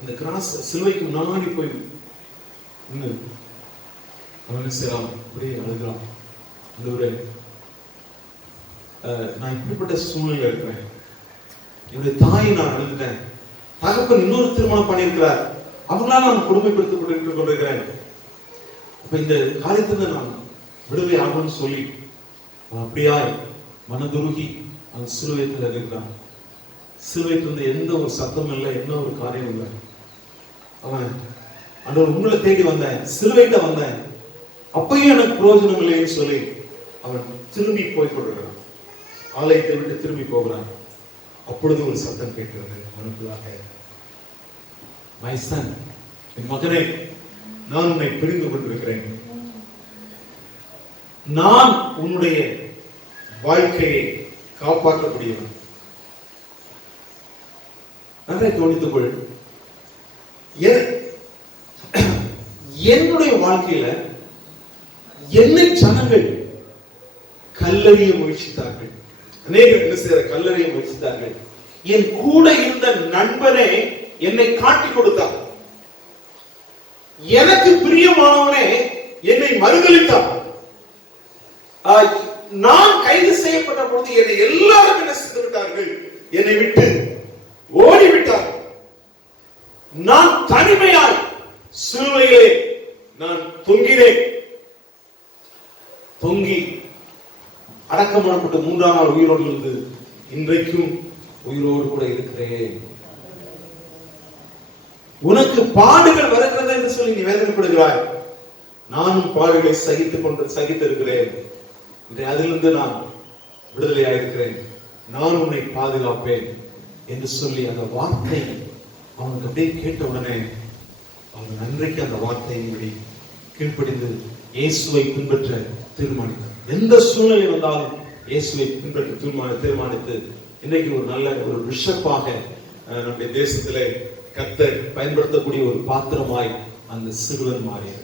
அந்த கிராஸ் சிலுவைக்கு முன்னாடி போய் அவன் செய்யலாம், அப்படியே அழுகிறான். நான் இப்படிப்பட்ட சூழ்நிலை இருக்கிறேன், என்னுடைய தாயை நான் அழுதுட்டேன், தகப்பன் இன்னொரு திருமணம் பண்ணியிருக்கிறார், அவங்களால நான் கொடுமைப்படுத்திக் கொண்டிருக்கிறேன். அப்ப இந்த காரியத்துல நான் விடுதலை ஆகும்னு சொல்லி அப்படியாய் மனதுருகி அந்த சிலுவையத்தில் இருக்கிறான். சிலுவையிலிருந்து எந்த ஒரு சத்தம் இல்லை, எந்த ஒரு காரியம் இல்லை. அவன் ஆண்டவர் உங்களை தேடி வந்தேன், சிலுவைட்ட வந்தேன், அப்பயும் எனக்கு பிரயோஜனம் இல்லைன்னு சொல்லி அவன் திரும்பி போய் கொண்டிருக்கிறான். ஆலயத்தை விட்டு திரும்பி போகிறான். அப்பொழுது ஒரு சத்தம் கேட்கிறது மனக்குள்ளாக, மை சன், என் மகனே, நான் உன்னை பிரிந்து கொண்டிருக்கிறேன், நான் உன்னுடைய வாழ்க்கையை காப்பாற்றக்கூடியவன். நன்றை கவனித்துக் கொள். என்னுடைய வாழ்க்கையில என்னை ஜனங்கள் கல்லறிய முயற்சித்தார்கள். அநேகர் என்ன செய்ய கல்லறிய முயற்சித்தார்கள். என் கூட இருந்த நண்பனே என்னை காட்டிக் கொடுத்தார், எனக்கு பிரியமானவனே என்னை மறுதலித்தான். நான் கைது செய்யப்பட்ட பொழுது என்னை எல்லாரும் என்ன செய்து விட்டார்கள்? என்னை விட்டு ஓடிவிட்டார். நான் தனிமையாய் சிலுவையிலே நான் தொங்கினேன். தொங்கி அடக்கம் பண்ணப்பட்ட 3ஆம் நாள் உயிரோடு இருந்து இன்றைக்கும் உயிரோடு கூட இருக்கிறேன். உனக்கு பாடுகள் வருகிறது என்று சொல்லி நீ வேதனைப்படுகிறாய், நானும் பாடுகளை சகித்திருக்கிறேன். அதிலிருந்து நான் விடுதலையாயிருக்கிறேன், நான் உன்னை பாதுகாப்பேன் என்று சொல்லி அந்த வார்த்தை அவனுக்கு அப்படியே கேட்ட உடனே அவன் நன்றைக்கு அந்த வார்த்தையின்படி கீழ்ப்படிந்து இயேசுவை பின்பற்ற தீர்மானித்தார். எந்த சூழ்நிலை வந்தாலும் இயேசுவை பின்பற்ற தீர்மானித்து இன்றைக்கு ஒரு நல்ல ஒரு பிஷப்பாக நம்முடைய தேசத்திலே கர்த்தர் பயன்படுத்தக்கூடிய ஒரு பாத்திரமாய் அந்த சிறுவன் மாறியது.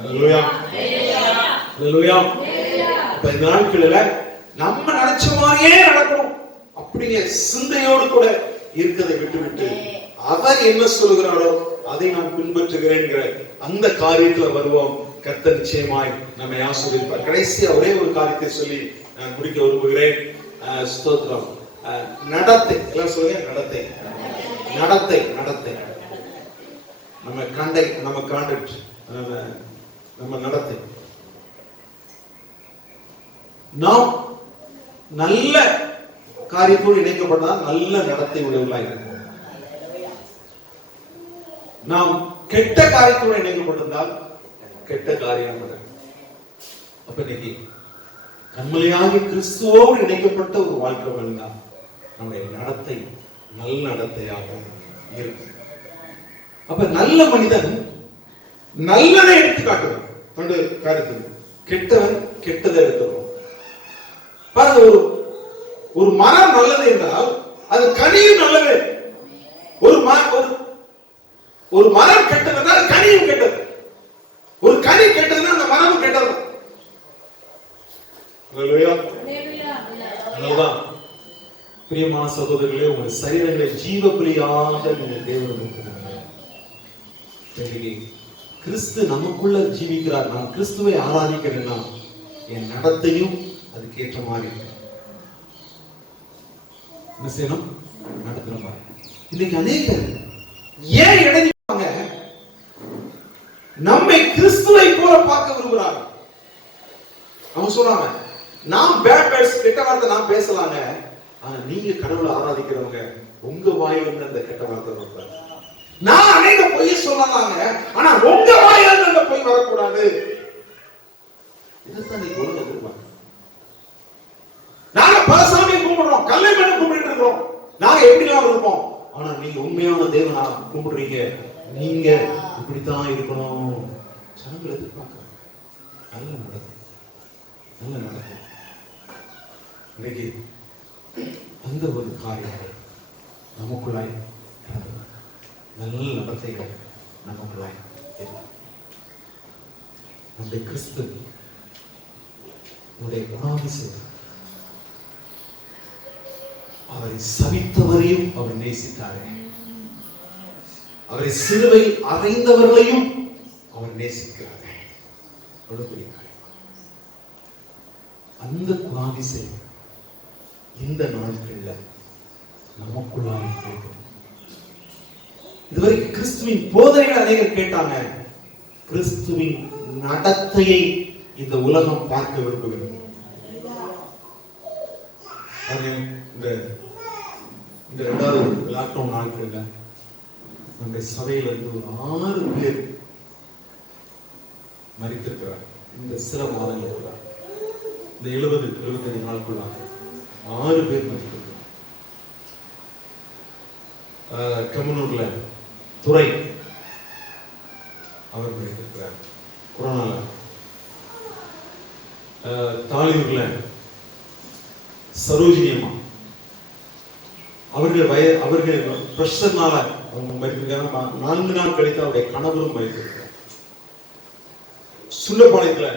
அல்லேலூயா, அல்லேலூயா. இப்ப இந்த நாட்களில நம்ம நினைச்ச மாதிரியே நடக்கணும் அப்படிங்கிற சிந்தையோடு கூட இருக்கிறதை விட்டுவிட்டு அவர் என்ன சொல்கிறாரோ அதை நான் பின்பற்றுகிறேன் அந்த காரியத்துல வருவோம். கர்த்தர் நிச்சயமாய் நம்மை ஆசீர்வதிப்பார். கடைசியா ஒரே ஒரு காரியத்தை சொல்லி நான் முடிக்க விரும்புகிறேன். ஸ்தோத்திரம். நடத்தை, எல்லாம் சொல்லுங்க, நடத்தை, நடத்தை, நடத்தை. நம்ம கான்டக்ட், நம்ம நடத்தை. நாம் நல்ல காரியத்தோடு இணைக்கப்பட்டால் நல்ல நடத்தை உள்ளவர்களாக இருக்கும். நாம் கெட்ட காரியத்தோடு இணைக்கப்பட்டிருந்தால் கெட்ட காரியம். அப்ப இன்னைக்கு கண்மலையாகி கிறிஸ்துவோடு இணைக்கப்பட்ட ஒரு வாழ்க்கை வாழ்ந்தால் நம்முடைய நடத்தை நல்ல நடத்தையாக இருக்கும். அப்ப நல்ல மனிதன் நல்லதை எடுத்து காட்டுவான் தன்னுடைய காரியத்தில், கெட்டவன் கெட்டதை எடுத்துருவான். பாருங்க, ஒரு மரம் நல்லது என்றால் அது கனியும் நல்லது. ஒரு மரம் கெட்டது என்றால் கனியும் கெட்டது. ஒரு கனி கெட்டதுன்னா அந்த மரமும் கெட்டது. அதனாலதான் பிரியமான சகோதரர்களே, உங்கள் சரீரங்களை ஜீவ பலியாக நீங்கள் தேவனுக்கு கிறிஸ்து நமக்குள்ள ஜீவிக்கிறார். நான் கிறிஸ்துவை ஆராதிக்கிறேன்னா என் நடத்தையும் அதுக்கேற்ற மாதிரி என்ன செய்யணும், நடத்துற மாதிரி. இன்னைக்கு அநேகர் ஏன் இடைஞ்சாங்க, நம்மை கிறிஸ்துவை போல பார்க்க விரும்புறாங்க. அவங்க சொல்றாங்க, நான் பேட் வேர்ட்ஸ் கெட்ட வார்த்தை நான் பேசலாங்க, ஆனா நீங்க கடவுளை ஆராதிக்கிறவங்க உங்க வாயிலிருந்து அந்த கெட்ட வார்த்தை வரக்கூடாது. நான் அநேக பொய்ய சொல்லலாங்க, ஆனா உங்க வாயிலிருந்து அந்த பொய் வரக்கூடாது. இதைத்தான் நீங்க ஒழுங்கு எதிர்பார்க்க. நாங்க பல சாமியை கும்பிடுறோம், கல்லை மண்ணு கும்பிட்டு இருக்கிறோம், நாங்க எப்படிலாம் இருப்போம். ஆனா நீங்க உண்மையான தேவனா கும்பிடுறீங்க, நீங்க இப்படித்தான் இருக்கணும். ஜனங்கள் எதிர்பார்க்க நல்ல நடக்கும், நல்ல நடக்கும். இன்னைக்கு அந்த ஒரு காரியம் நமக்குள்ளாய் நல்ல நடத்தைகள் நமக்குள்ளாய் நம்முடைய கிறிஸ்து குணாதிசயம். அவரை சபித்தவரையும் அவர் நேசித்தாரே, அவரை சிலுவையில் அறைந்தவர்களையும் அவர் நேசிக்கிறார். அந்த குணாதிசயம் இந்த நாட்கள்ல நமக்குள்ளாக இருக்கும். இதுவரைக்கும் கிறிஸ்துவின் போதனைகள் அநேகர் கேட்டாங்க, கிறிஸ்துவின் நடத்தையை இந்த உலகம் பார்க்க விரும்புகிறது. இந்த 2வது லாக்டவுன் நாட்கள்ல நம்முடைய சபையில இருந்து ஒரு 6 பேர் மரித்திருக்கிறார். இந்த சில மாதங்கள் இந்த 70-75 நாட்களாக 6 பேர் மரித்திருக்கிறார். கமனூர்ல துறை அவர் மரித்திருக்கிறார் கொரோனால. தாலியூர்ல சரோஜினி அம்மா அவர்கள் பிரஷர்னால அவங்க மரித்திருக்காங்க. 4 நாள் கழித்து அவருடைய கணவரும் மரித்திருக்கிறார். சுள்ளப்பாளையத்துல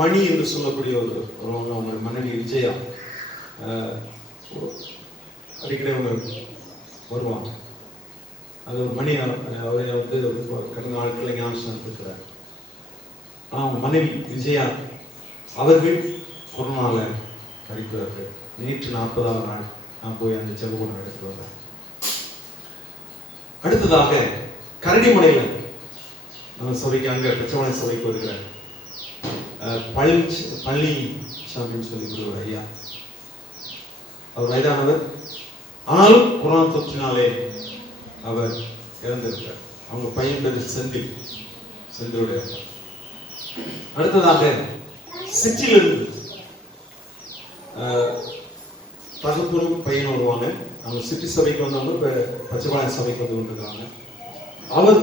மணி என்று சொல்லக்கூடிய அவங்க மனைவி விஜயா அடிக்கடி அவங்க வருவாங்க. அது ஒரு மணி அவரை வந்து கடந்த நாட்களில் ஞானஸ்தானம் இருக்கிறார். அவங்க மனைவி விஜயா அவர்கள் கொரோனால மரிக்கிறார்கள். நேற்று 40வது நாள் நான் போய் அந்த ஜெபக்கூடம் எடுத்து வந்தேன். அடுத்ததாக கரடிமலையில நம்ம சபைக்கு அங்க பச்சைமலை சபைக்கு வருகிற பழனி சாமின்னு சொல்லி ஒரு ஐயா, அவர் வயதானவர், ஆனாலும் கொரோனா தொற்றினாலே அவர் இறந்திருக்கிறார். அவங்க பையன் பேர் செந்திலுடைய. அடுத்ததாக சிற்றிலிருந்து தகப்பனும் பையன் வருவாங்க. அவங்க சிட்டி சபைக்கு வந்தவங்க இப்ப பச்சைப்பாளையம் சபைக்கு வந்து கொண்டிருக்காங்க. அவர்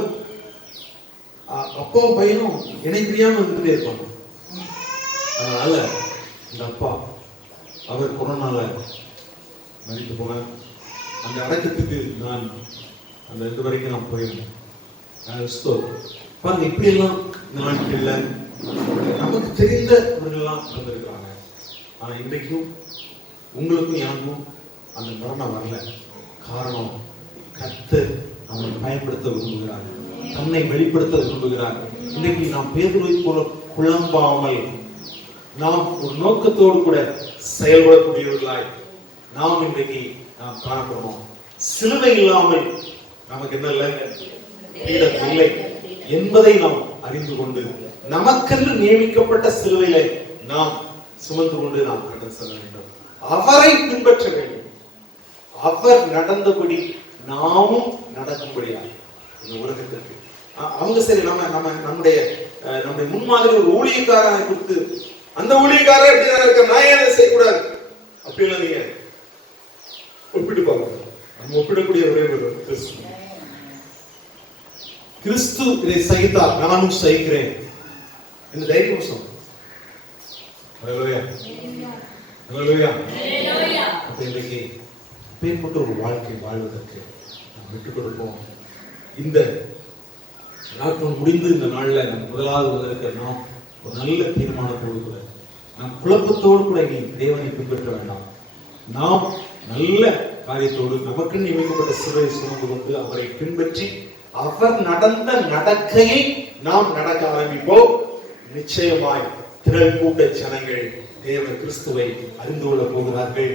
அப்பாவும் பையனும் இணை பிரியாம இருந்துட்டே இருப்பாங்க. அதனால இந்த அப்பா அவர் கொரோனால மரித்து போனார். அந்த அடக்கத்துக்கு நான் அந்த 2 வரைக்கும் நான் போயிருந்தேன். பாருங்க, இப்படி எல்லாம் இந்த நாட்கள்ல நமக்கு தெரிந்தவர்கள்லாம் வந்திருக்கிறாங்க. ஆனா இன்றைக்கும் உங்களுக்கும் எனக்கும் அந்த மரணம் வரல. காரணம், கர்த்தர் அவனை பயன்படுத்த விரும்புகிறார், தன்னை வெளிப்படுத்த விரும்புகிறார். இன்றைக்கு நாம் பேதுருவை போல குழம்பாமல் நாம் ஒரு நோக்கத்தோடு கூட செயல்படக்கூடியவர்களாய் நாம் இன்றைக்கு நாம் காணப்படுவோம். சிலுவை இல்லாமல் நமக்கு என்ன இல்லை என்பதை நாம் அறிந்து கொண்டு நமக்கென்று நியமிக்கப்பட்ட சிலுவையில நாம் சுமந்து கொண்டு நாம் கடந்து செல்ல வேண்டும். அவரை பின்பற்ற வேண்டும். அவர் நடந்தபடி நாமும் நடக்கும்படியா இந்த உலகத்திற்கு அவங்க சரி நம்முடைய முன்மாதிரி ஒரு ஊழியக்காரனை கொடுத்து அந்த ஊழியக்காரர் எப்படிதான் இருக்க, நான் ஏன் அதை செய்யக்கூடாது அப்படிலாம் நீங்க ஒப்பிட்டு பாருங்க. நம்ம ஒப்பிடக்கூடிய ஒரே ஒரு கிறிஸ்து இதை சகித்தார், நானும் சகிக்கிறேன் இந்த தைரியம் சொல்லுங்க. இன்றைக்கு பேர்பட்ட ஒரு வாழ்க்கை வாழ்வதற்கு நாம் விட்டுக் கொடுப்போம். இந்த லாக்டவுன் முடிந்து இந்த நாள்ல முதலாவது வந்திருக்கிற நாம் ஒரு நல்ல தீர்மானத்தோடு கூட நாம் குழப்பத்தோடு கூட இனி தேவனை பின்பற்ற வேண்டாம். நாம் நல்ல காரியத்தோடு நமக்கு நியமிக்கப்பட்ட சிறை சுமந்து கொண்டு அவரை பின்பற்றி அவர் நடந்த நடக்கையை நாம் நடக்க ஆரம்பிப்போம். நிச்சயமாய் திரள் கூட்ட ஜனங்கள் தேவ கிறிஸ்துவை அறிந்து கொள்ள போகிறார்கள்.